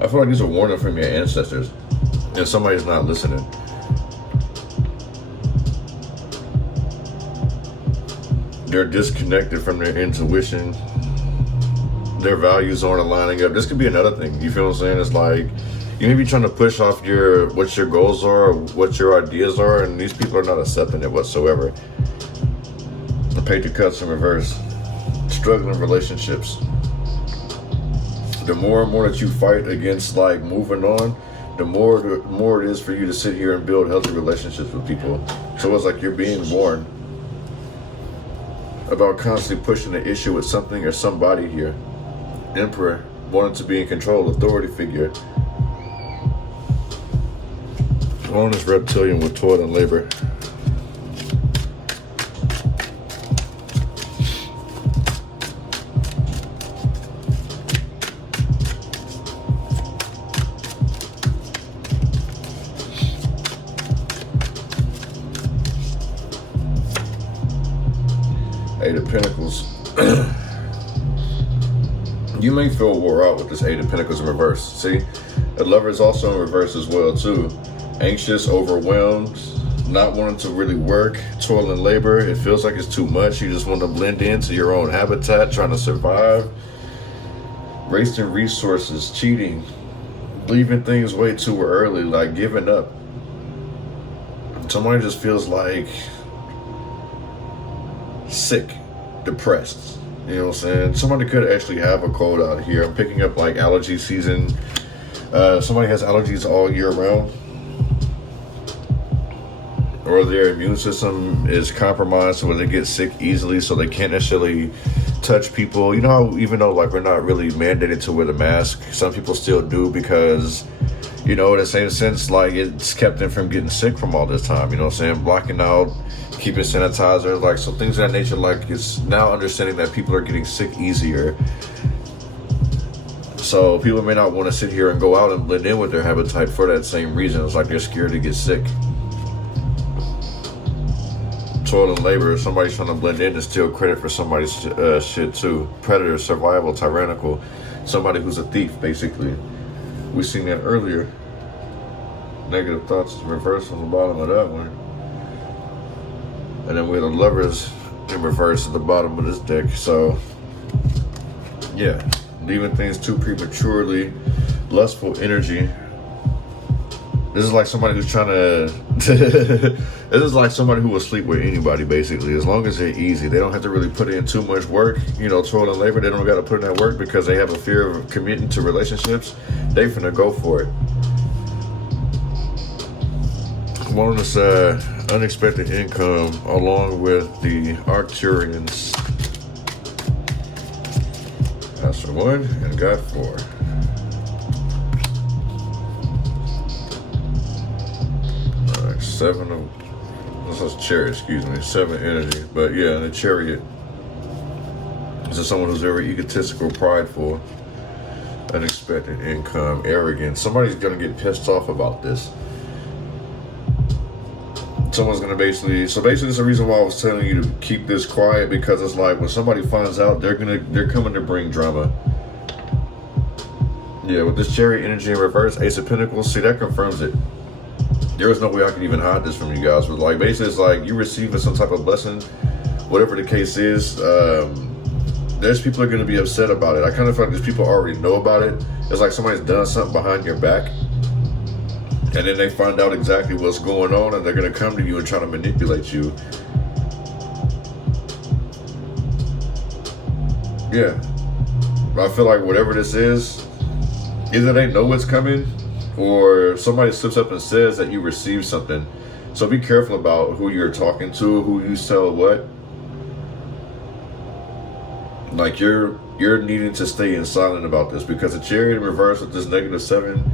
I feel like these are warning from your ancestors, and somebody's not listening. They're disconnected from their intuition. Their values aren't aligning up. This could be another thing. You feel what I'm saying? It's like you may be trying to push off what your goals are, or what your ideas are, and these people are not accepting it whatsoever. The Page of Cups in reverse. Struggling relationships. The more and more that you fight against like moving on, the more it is for you to sit here and build healthy relationships with people. So it's like you're being warned about constantly pushing the issue with something or somebody here. Emperor, wanting to be in control, authority figure. On this reptilian with toil and labor. Eight of Pentacles. You may feel wore out with this Eight of Pentacles in reverse. See, the Lover is also in reverse as well too. Anxious, overwhelmed, not wanting to really work, toil and labor. It feels like it's too much. You just want to blend into your own habitat, trying to survive. Wasting resources, cheating, leaving things way too early, like giving up. Somebody just feels like sick, depressed. You know what I'm saying? Somebody could actually have a cold out here. I'm picking up like allergy season. Somebody has allergies all year round, or their immune system is compromised where they get sick easily, so they can't necessarily touch people. You know how even though like we're not really mandated to wear the mask, some people still do because, you know, in the same sense, like it's kept them from getting sick from all this time. You know what I'm saying? Blocking out, keeping sanitizer, like so things of that nature. Like it's now understanding that people are getting sick easier. So people may not want to sit here and go out and blend in with their habitat for that same reason. It's like they're scared to get sick. Toil and labor, somebody's trying to blend in and steal credit for somebody's shit too. Predator, survival, tyrannical, somebody who's a thief basically. We seen that earlier. Negative thoughts is reversed on the bottom of that one. And then we have the Lovers in reverse at the bottom of this deck. So yeah, leaving things too prematurely, lustful energy. This is like somebody who's trying to this is like somebody who will sleep with anybody basically, as long as they're easy. They don't have to really put in too much work, you know, toil and labor. They don't got to put in that work because they have a fear of committing to relationships. They finna go for it. One of this unexpected income along with the Arcturians. That's 1 and got 4. Alright, 7 of, this is chariot, excuse me, 7 energy. But yeah, the chariot. This is someone who's very egotistical, prideful, unexpected income, arrogant. Somebody's gonna get pissed off about this. Someone's gonna basically, so basically it's the reason why I was telling you to keep this quiet, because it's like when somebody finds out, they're coming to bring drama. Yeah, with this chariot energy in reverse, Ace of Pentacles, see, that confirms it. There is no way I can even hide this from you guys. But like basically it's like you receiving some type of blessing, whatever the case is. There's people are gonna be upset about it. I kind of feel like these people already know about it. It's like somebody's done something behind your back, and then they find out exactly what's going on, and they're gonna come to you and try to manipulate you. Yeah, I feel like whatever this is, either they know what's coming, or somebody slips up and says that you received something. So be careful about who you're talking to, who you tell what. Like you're needing to stay in silent about this, because the chariot in reverse with this -7.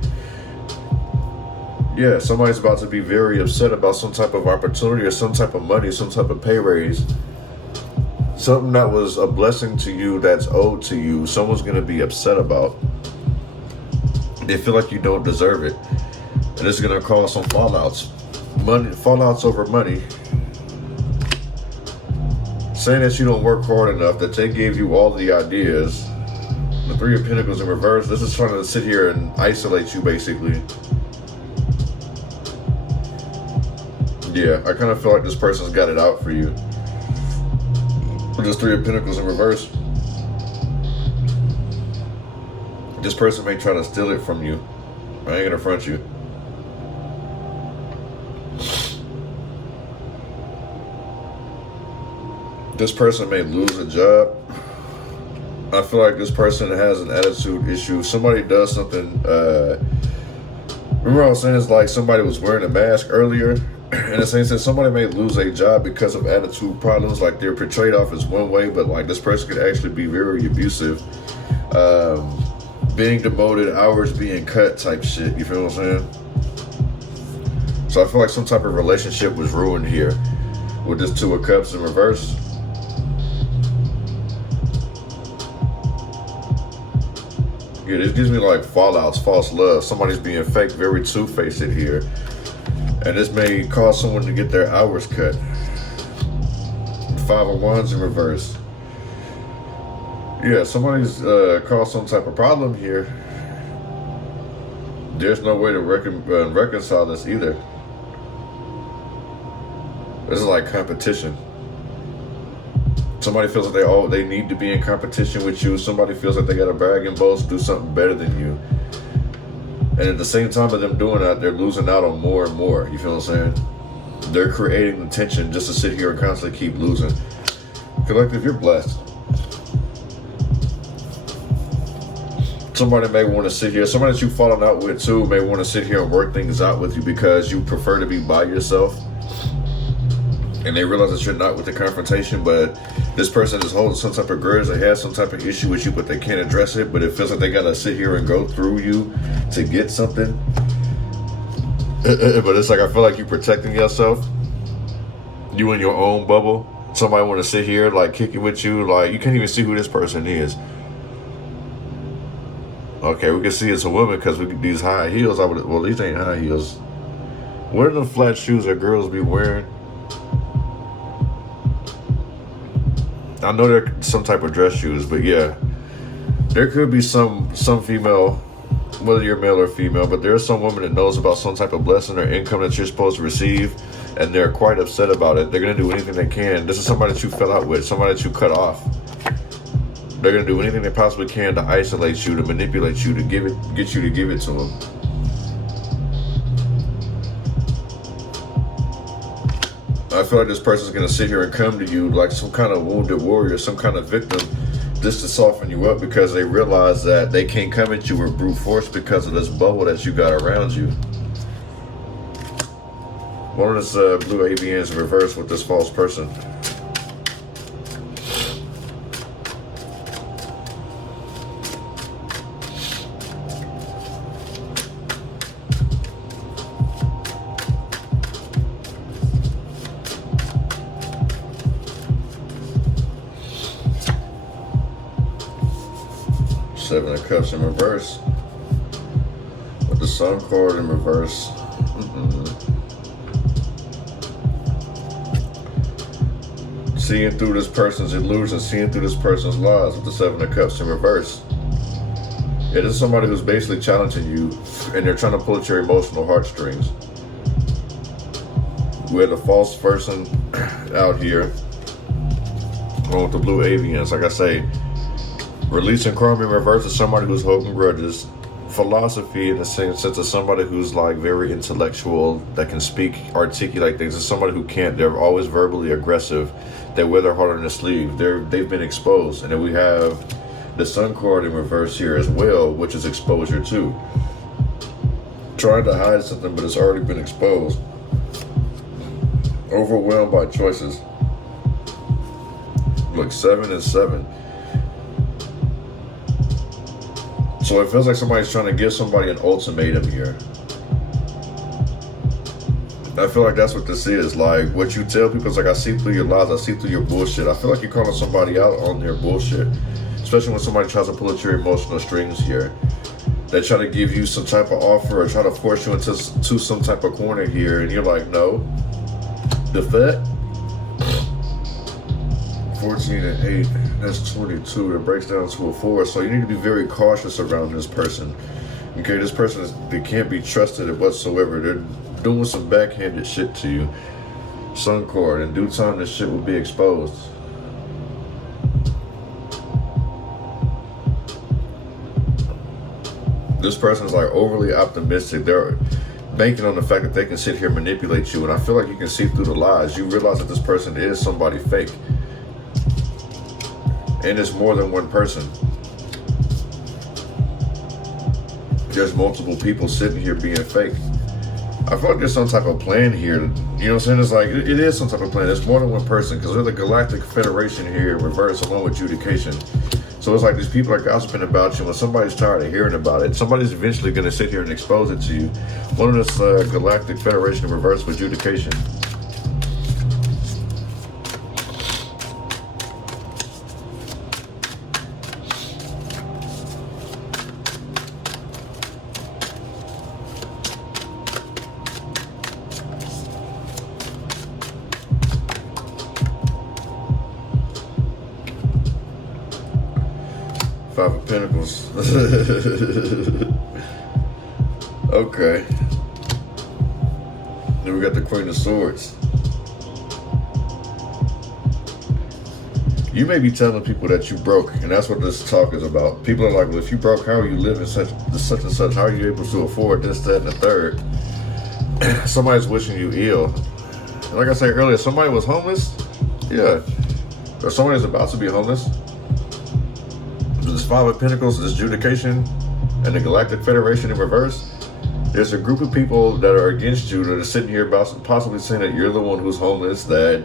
Yeah, somebody's about to be very upset about some type of opportunity or some type of money, some type of pay raise. Something that was a blessing to you that's owed to you, someone's going to be upset about. They feel like you don't deserve it. And it's going to cause some fallouts. Fallouts over money. Saying that you don't work hard enough, that they gave you all the ideas. The 3 of Pentacles in reverse, this is trying to sit here and isolate you basically. Yeah, I kind of feel like this person's got it out for you. With this 3 of Pentacles in reverse, this person may try to steal it from you. I ain't gonna front you. This person may lose a job. I feel like this person has an attitude issue. Somebody does something. Remember I was saying it's like somebody was wearing a mask earlier. In the same sense, somebody may lose a job because of attitude problems. Like they're portrayed off as one way, but like this person could actually be very abusive. Being demoted, hours being cut type shit. You feel what I'm saying? So I feel like some type of relationship was ruined here with this 2 of Cups in reverse. Yeah, this gives me like fallouts, false love. Somebody's being fake, very two-faced here. And this may cause someone to get their hours cut. 5 of Wands in reverse. Yeah, somebody's caused some type of problem here. There's no way to reconcile this either. This is like competition. Somebody feels like they need to be in competition with you. Somebody feels like they got to brag and boast, do something better than you. And at the same time of them doing that, they're losing out on more and more. You feel what I'm saying? They're creating the tension just to sit here and constantly keep losing. Collective, you're blessed. Somebody may want to sit here. Somebody that you've fallen out with too may want to sit here and work things out with you because you prefer to be by yourself. And they realize that you're not with the confrontation, but this person is holding some type of grudge. They have some type of issue with you, but they can't address it. But it feels like they gotta sit here and go through you to get something. But it's like, I feel like you're protecting yourself. You in your own bubble. Somebody want to sit here, like, kick it with you. Like, you can't even see who this person is. Okay, we can see it's a woman because these high heels. Well, these ain't high heels. What are the flat shoes that girls be wearing? I know they're some type of dress shoes, but yeah, there could be some female, whether you're male or female, but there's some woman that knows about some type of blessing or income that you're supposed to receive, and they're quite upset about it. They're gonna do anything they can. This is somebody that you fell out with, somebody that you cut off. They're gonna do anything they possibly can to isolate you, to manipulate you, to get you to give it to them. I feel like this person's gonna sit here and come to you like some kind of wounded warrior, some kind of victim, just to soften you up because they realize that they can't come at you with brute force because of this bubble that you got around you. One of this blue ABNs in reverse with this false person. Seven of Cups in reverse. With the Sun card in reverse. Seeing through this person's illusion, seeing through this person's lies with the Seven of Cups in reverse. Yeah, this is somebody who's basically challenging you, and they're trying to pull at your emotional heartstrings. We had a false person out here, along with the blue avians. Like I say, releasing karma in reverse is somebody who's holding grudges. Philosophy, in the same sense of somebody who's like very intellectual, that can speak, articulate things. Is somebody who can't. They're always verbally aggressive. They wear their heart on their sleeve. They've been exposed, and then we have the Sun card in reverse here as well, which is exposure too. Trying to hide something, but it's already been exposed. Overwhelmed by choices. Look, 7 and 7. So it feels like somebody's trying to give somebody an ultimatum here. I feel like that's what this is. Like, what you tell people is like, I see through your lies, I see through your bullshit. I feel like you're calling somebody out on their bullshit. Especially when somebody tries to pull at your emotional strings here. They try to give you some type of offer or try to force you into some type of corner here. And you're like, no. The Fed. 14 and 8, that's 22. It breaks down to a 4. So you need to be very cautious around this person. Okay, this person they can't be trusted whatsoever. They're doing some backhanded shit to you. Sun card. In due time, this shit will be exposed. This person's like overly optimistic. They're banking on the fact that they can sit here and manipulate you. And I feel like you can see through the lies. You realize that this person is somebody fake. And it's more than one person. There's multiple people sitting here being fake. I feel like there's some type of plan here. You know what I'm saying? It's like, it is some type of plan. It's more than one person because they're the Galactic Federation here in reverse along with adjudication. So it's like these people are gossiping about you. When somebody's tired of hearing about it, somebody's eventually going to sit here and expose it to you. One of this Galactic Federation in reverse with adjudication. Five of Pentacles. Okay. Then we got the Queen of Swords. You may be telling people that you broke, and that's what this talk is about. People are like, well, if you broke, how are you living such and such? How are you able to afford this, that, and the third? Somebody's wishing you ill. And like I said earlier, somebody was homeless. Yeah. Or somebody's about to be homeless. This Five of Pentacles, this adjudication, and the Galactic Federation in reverse. There's a group of people that are against you that are sitting here about possibly saying that you're the one who's homeless, that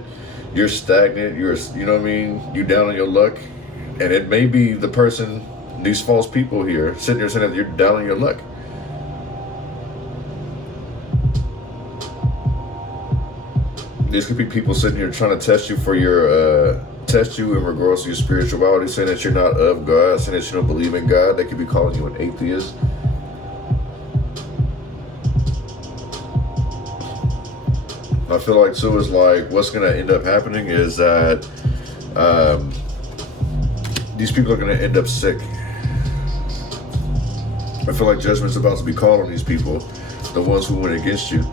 you're stagnant, you know what I mean, you down on your luck. And it may be the person, these false people here, sitting here saying that you're down on your luck. These could be people sitting here trying to test you for your, test you in regards to your spirituality, saying that you're not of God, saying that you don't believe in God. They could be calling you an atheist. I feel like too is like what's going to end up happening is that these people are going to end up sick. I feel like judgment's about to be called on these people, the ones who went against you.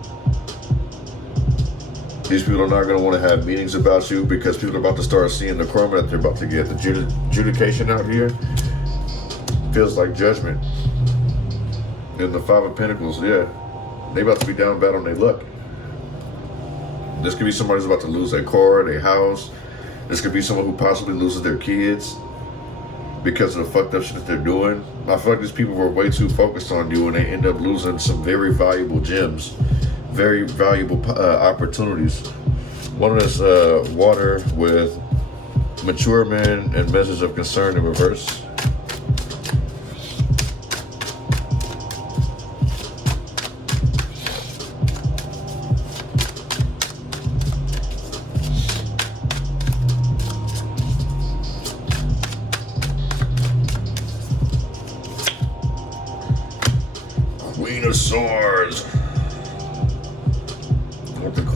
These people are not going to want to have meetings about you because people are about to start seeing the karma that they're about to get. The adjudication out here feels like judgment. And the Five of Pentacles, yeah, they about to be down bad on their luck. This could be somebody who's about to lose their car, their house. This could be someone who possibly loses their kids because of the fucked up shit that they're doing. I feel like these people were way too focused on you and they end up losing some very valuable gems. Very valuable opportunities. One is water with mature men and message of concern in reverse.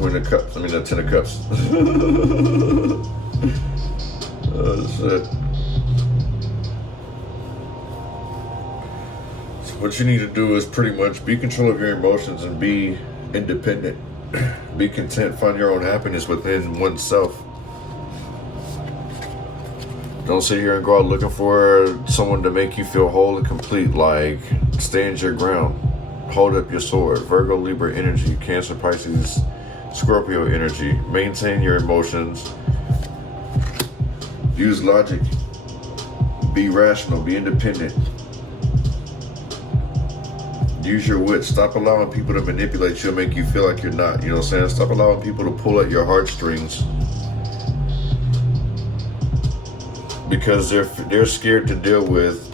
Queen of Cups. I mean, the Ten of Cups. Oh, shit. So what you need to do is pretty much be in control of your emotions and be independent. Be content. Find your own happiness within oneself. Don't sit here and go out looking for someone to make you feel whole and complete. Like, stand your ground. Hold up your sword. Virgo, Libra energy, Cancer, Pisces, Scorpio energy. Maintain your emotions. Use logic. Be rational. Be independent. Use your wits. Stop allowing people to manipulate you and make you feel like you're not. You know what I'm saying? Stop allowing people to pull at your heartstrings. Because they're scared to deal with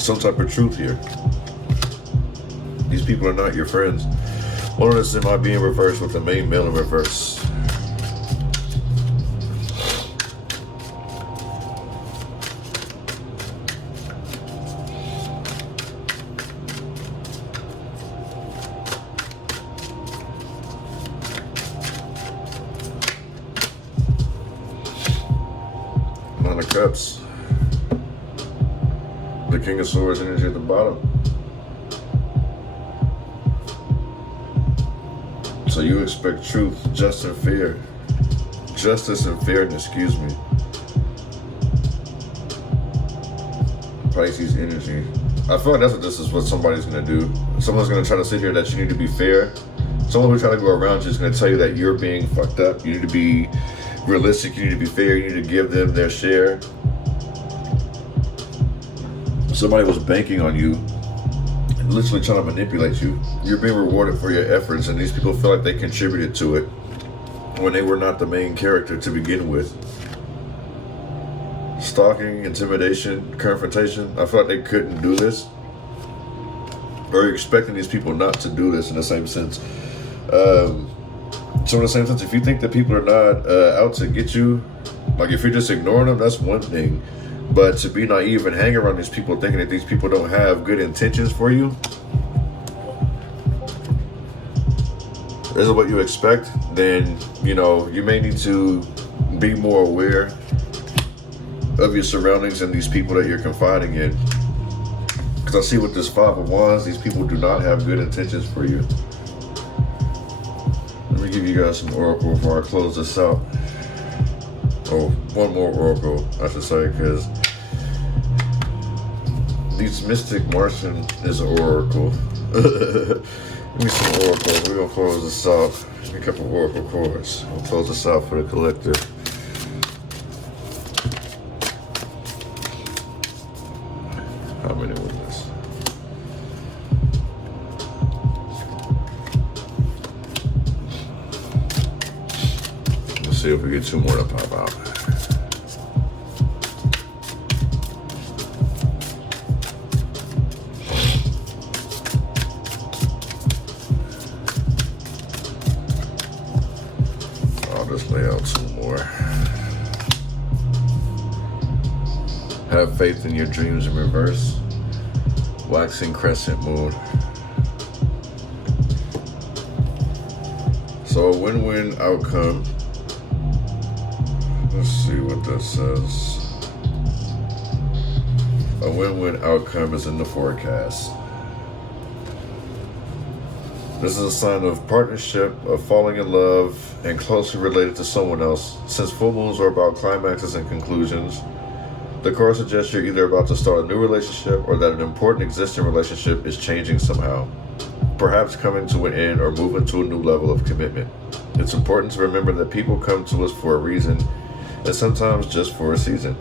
some type of truth here. These people are not your friends. One of this might be in reverse with the main male in reverse. Nine of Cups. The King of Swords energy at the bottom. So you expect truth, justice and fairness, excuse me. Pisces energy. I feel like this is what somebody's gonna do. Someone's gonna try to sit here that you need to be fair. Someone who try to go around you is gonna tell you that you're being fucked up. You need to be realistic, you need to be fair, you need to give them their share. Somebody was banking on you, literally trying to manipulate you. You're being rewarded for your efforts, and these people feel like they contributed to it when they were not the main character to begin with. Stalking, intimidation, confrontation. I feel like they couldn't do this. Or you're expecting these people not to do this in the same sense. So in the same sense, if you think that people are not out to get you, like if you're just ignoring them, that's one thing. But to be naive and hang around these people thinking that these people don't have good intentions for you, this is what you expect, then, you know, you may need to be more aware of your surroundings and these people that you're confiding in. Because I see with this Five of Wands, these people do not have good intentions for you. Let me give you guys some oracle before I close this out. Oh, one more oracle, I should say, because these Mystic Martian is an oracle. Give me some oracles. We're going to close this out. Give me a couple oracle cards. We'll close this out for the collective. How many was this? Let's see if we get two more to pop out. I'll just lay out two more. Have faith in your dreams in reverse. Waxing crescent moon. So a win-win outcome. Let's see what this says. A win-win outcome is in the forecast. This is a sign of partnership, of falling in love, and closely related to someone else. Since full moons are about climaxes and conclusions, the card suggests you're either about to start a new relationship or that an important existing relationship is changing somehow, perhaps coming to an end or moving to a new level of commitment. It's important to remember that people come to us for a reason, and sometimes just for a season.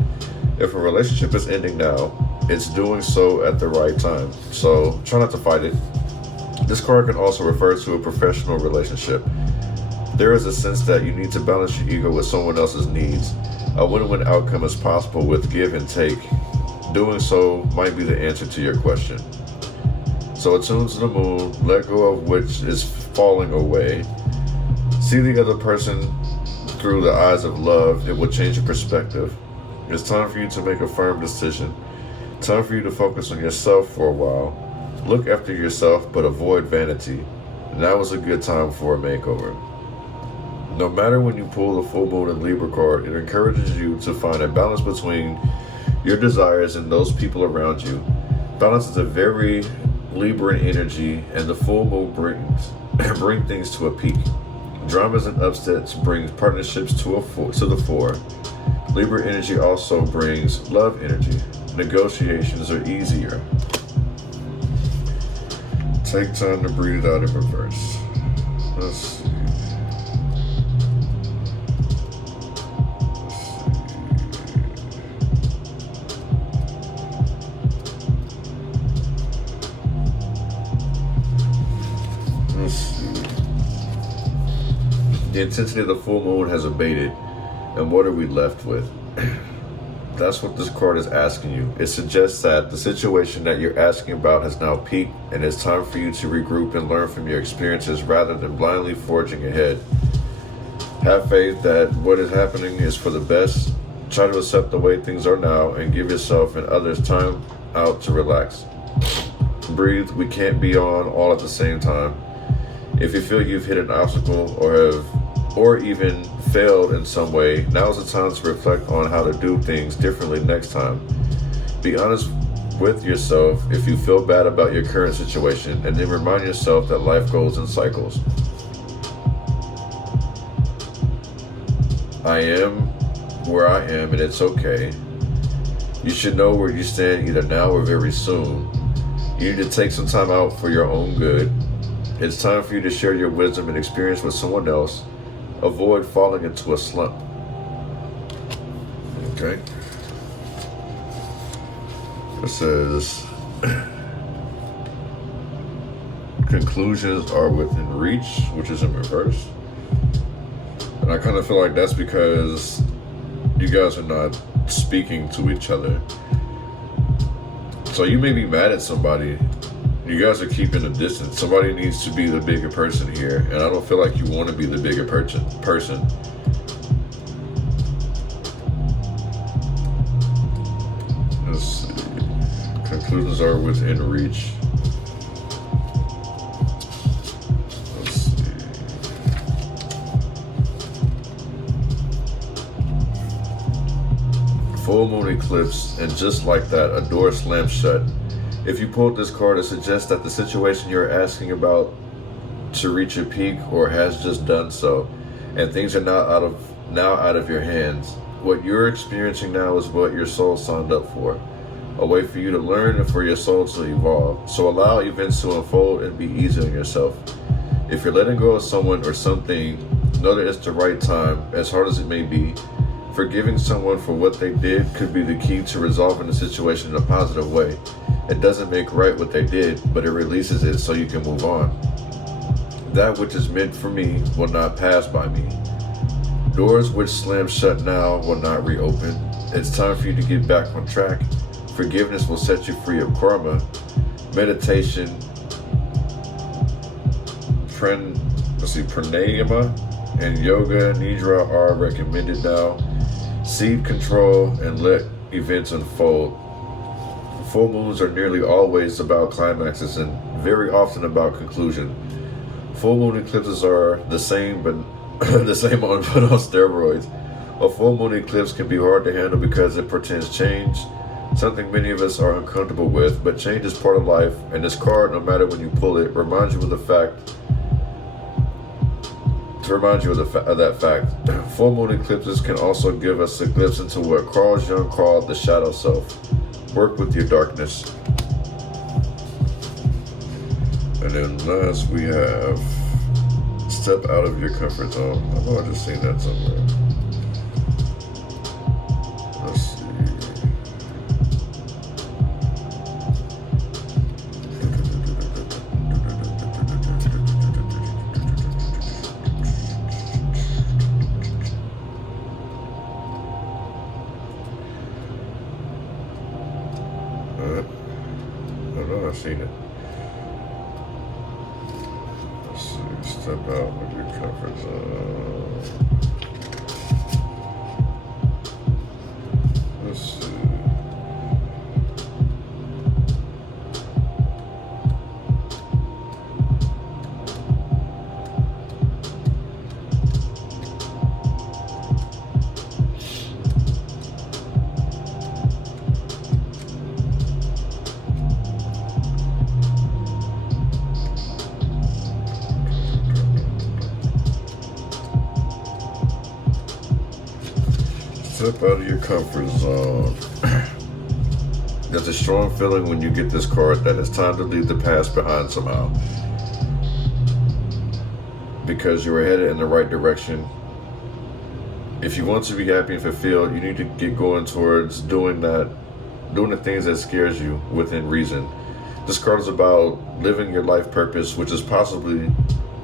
If a relationship is ending now, it's doing so at the right time, so try not to fight it. This card can also refer to a professional relationship. There is a sense that you need to balance your ego with someone else's needs. A win-win outcome is possible with give and take. Doing so might be the answer to your question. So attune to the moon, let go of which is falling away. See the other person through the eyes of love. It will change your perspective. It's time for you to make a firm decision. Time for you to focus on yourself for a while. Look after yourself, but avoid vanity. Now is a good time for a makeover. No matter when you pull the full moon and Libra card, it encourages you to find a balance between your desires and those people around you. Balance is a very Libran energy, and the full moon bring things to a peak. Dramas and upsets brings partnerships to the fore. Libra energy also brings love energy. Negotiations are easier. Take time to breathe out in reverse. Let's see. The intensity of the full moon has abated, and what are we left with? That's what this card is asking you. It suggests that the situation that you're asking about has now peaked, and it's time for you to regroup and learn from your experiences rather than blindly forging ahead. Have faith that what is happening is for the best. Try to accept the way things are now and give yourself and others time out to relax. Breathe. We can't be on all at the same time. If you feel you've hit an obstacle or even failed in some way, now's the time to reflect on how to do things differently next time. Be honest with yourself if you feel bad about your current situation, and then remind yourself that life goes in cycles. I am where I am, and it's okay. You should know where you stand either now or very soon. You need to take some time out for your own good. It's time for you to share your wisdom and experience with someone else. Avoid falling into a slump. Okay. It says, conclusions are within reach, which is in reverse. And I kind of feel like that's because you guys are not speaking to each other. So you may be mad at somebody. You guys are keeping a distance. Somebody needs to be the bigger person here, and I don't feel like you want to be the bigger person. Let's see. Conclusions are within reach. Let's see. Full moon eclipse, and just like that, a door slams shut. If you pulled this card, it suggests that the situation you're asking about to reach a peak or has just done so, and things are now out of your hands. What you're experiencing now is what your soul signed up for, a way for you to learn and for your soul to evolve. So allow events to unfold and be easy on yourself. If you're letting go of someone or something, know that it's the right time, as hard as it may be. Forgiving someone for what they did could be the key to resolving the situation in a positive way. It doesn't make right what they did, but it releases it so you can move on. That which is meant for me will not pass by me. Doors which slam shut now will not reopen. It's time for you to get back on track. Forgiveness will set you free of karma. Meditation, pranayama, and yoga nidra are recommended now. Seed control and let events unfold. Full moons are nearly always about climaxes and very often about conclusion. Full moon eclipses are the same, but the same on steroids. A full moon eclipse can be hard to handle because it portends change, something many of us are uncomfortable with, but change is part of life, and this card, no matter when you pull it, reminds you of the fact. To remind you of that fact. Full moon eclipses can also give us a glimpse into what Carl Jung called the shadow self. Work with your darkness. And then last we have step out of your comfort zone. I know I just seen that somewhere. Let's see. I've seen it. Let's see. Step out of your comfort zone. Let's see. Step out of your comfort zone. There's a strong feeling when you get this card that it's time to leave the past behind somehow. Because you were headed in the right direction. If you want to be happy and fulfilled, you need to get going towards doing the things that scares you within reason. This card is about living your life purpose, which is possibly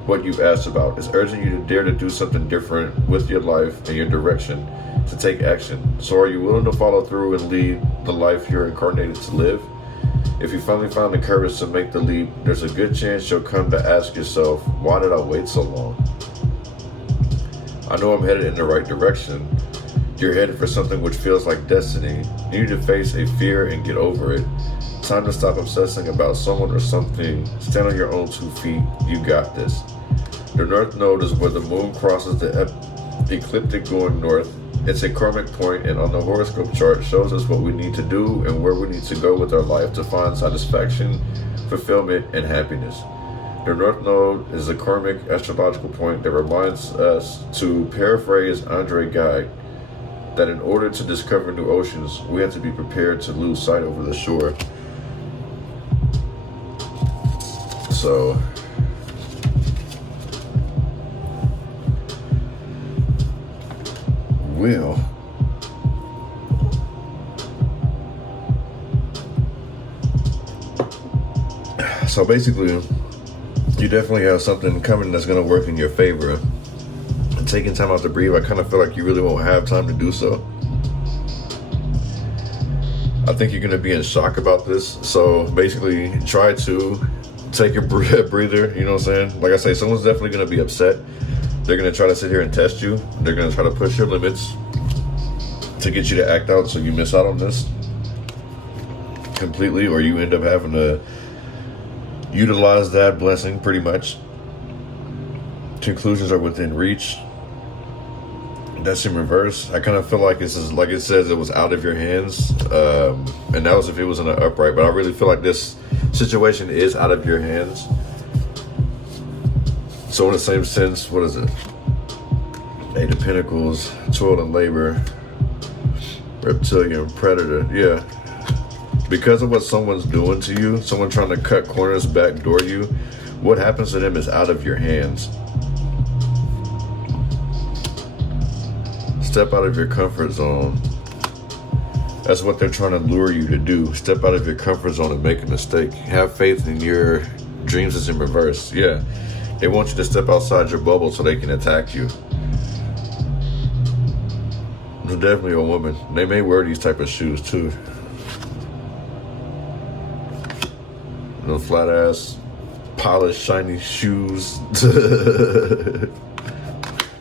what you've asked about. It's urging you to dare to do something different with your life and your direction, to take action. So are you willing to follow through and lead the life you're incarnated to live? If you finally find the courage to make the leap, there's a good chance you'll come to ask yourself, why did I wait so long? I know I'm headed in the right direction. You're headed for something which feels like destiny. You need to face a fear and get over it. Time to stop obsessing about someone or something. Stand on your own 2 feet. You got this. The North Node is where the moon crosses the ecliptic going north. It's a karmic point, and on the horoscope chart shows us what we need to do and where we need to go with our life to find satisfaction, fulfillment, and happiness. The North Node is a karmic astrological point that reminds us, to paraphrase Andre Guy, that in order to discover new oceans, we have to be prepared to lose sight over the shore. So, so basically, you definitely have something coming that's going to work in your favor. And taking time out to breathe, I kind of feel like you really won't have time to do so. I think you're going to be in shock about this. So basically, try to take a breather, you know what I'm saying? Like I say, someone's definitely going to be upset. They're going to try to sit here and test you. They're going to try to push your limits to get you to act out, so you miss out on this completely, or you end up having to utilize that blessing pretty much. Conclusions are within reach. That's in reverse. I kind of feel like this is, like it says, it was out of your hands, and that was if it was in an upright, but I really feel like this situation is out of your hands. So in the same sense, what is it? Eight of Pentacles, toil and labor, reptilian, predator. Yeah. Because of what someone's doing to you, someone trying to cut corners, backdoor you, what happens to them is out of your hands. Step out of your comfort zone. That's what they're trying to lure you to do. Step out of your comfort zone and make a mistake. Have faith in your dreams is in reverse. Yeah. They want you to step outside your bubble so they can attack you. It's definitely a woman. They may wear these type of shoes too. No flat ass, polished, shiny shoes.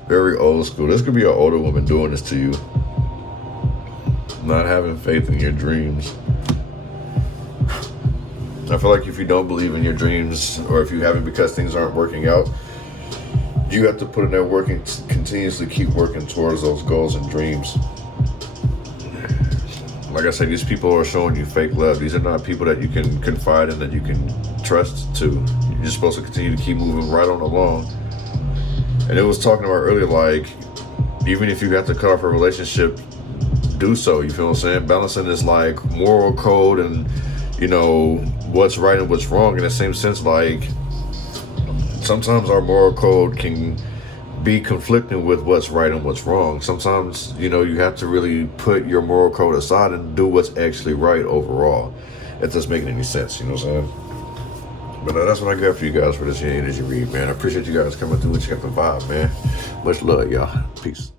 Very old school. This could be an older woman doing this to you. Not having faith in your dreams. I feel like if you don't believe in your dreams, or if you haven't because things aren't working out, you have to put in that work and continuously keep working towards those goals and dreams. Like I said, these people are showing you fake love. These are not people that you can confide in, that you can trust to. You're just supposed to continue to keep moving right on along. And it was talking about earlier, like, even if you have to cut off a relationship, do so. You feel what I'm saying? Balancing this like moral code and, you know, what's right and what's wrong. In the same sense, like, sometimes our moral code can be conflicting with what's right and what's wrong. Sometimes, you know, you have to really put your moral code aside and do what's actually right overall. If that's making any sense, you know what I'm saying? But that's what I got for you guys for this here energy read, man. I appreciate you guys coming through and checking the vibe, man. Much love, y'all. Peace.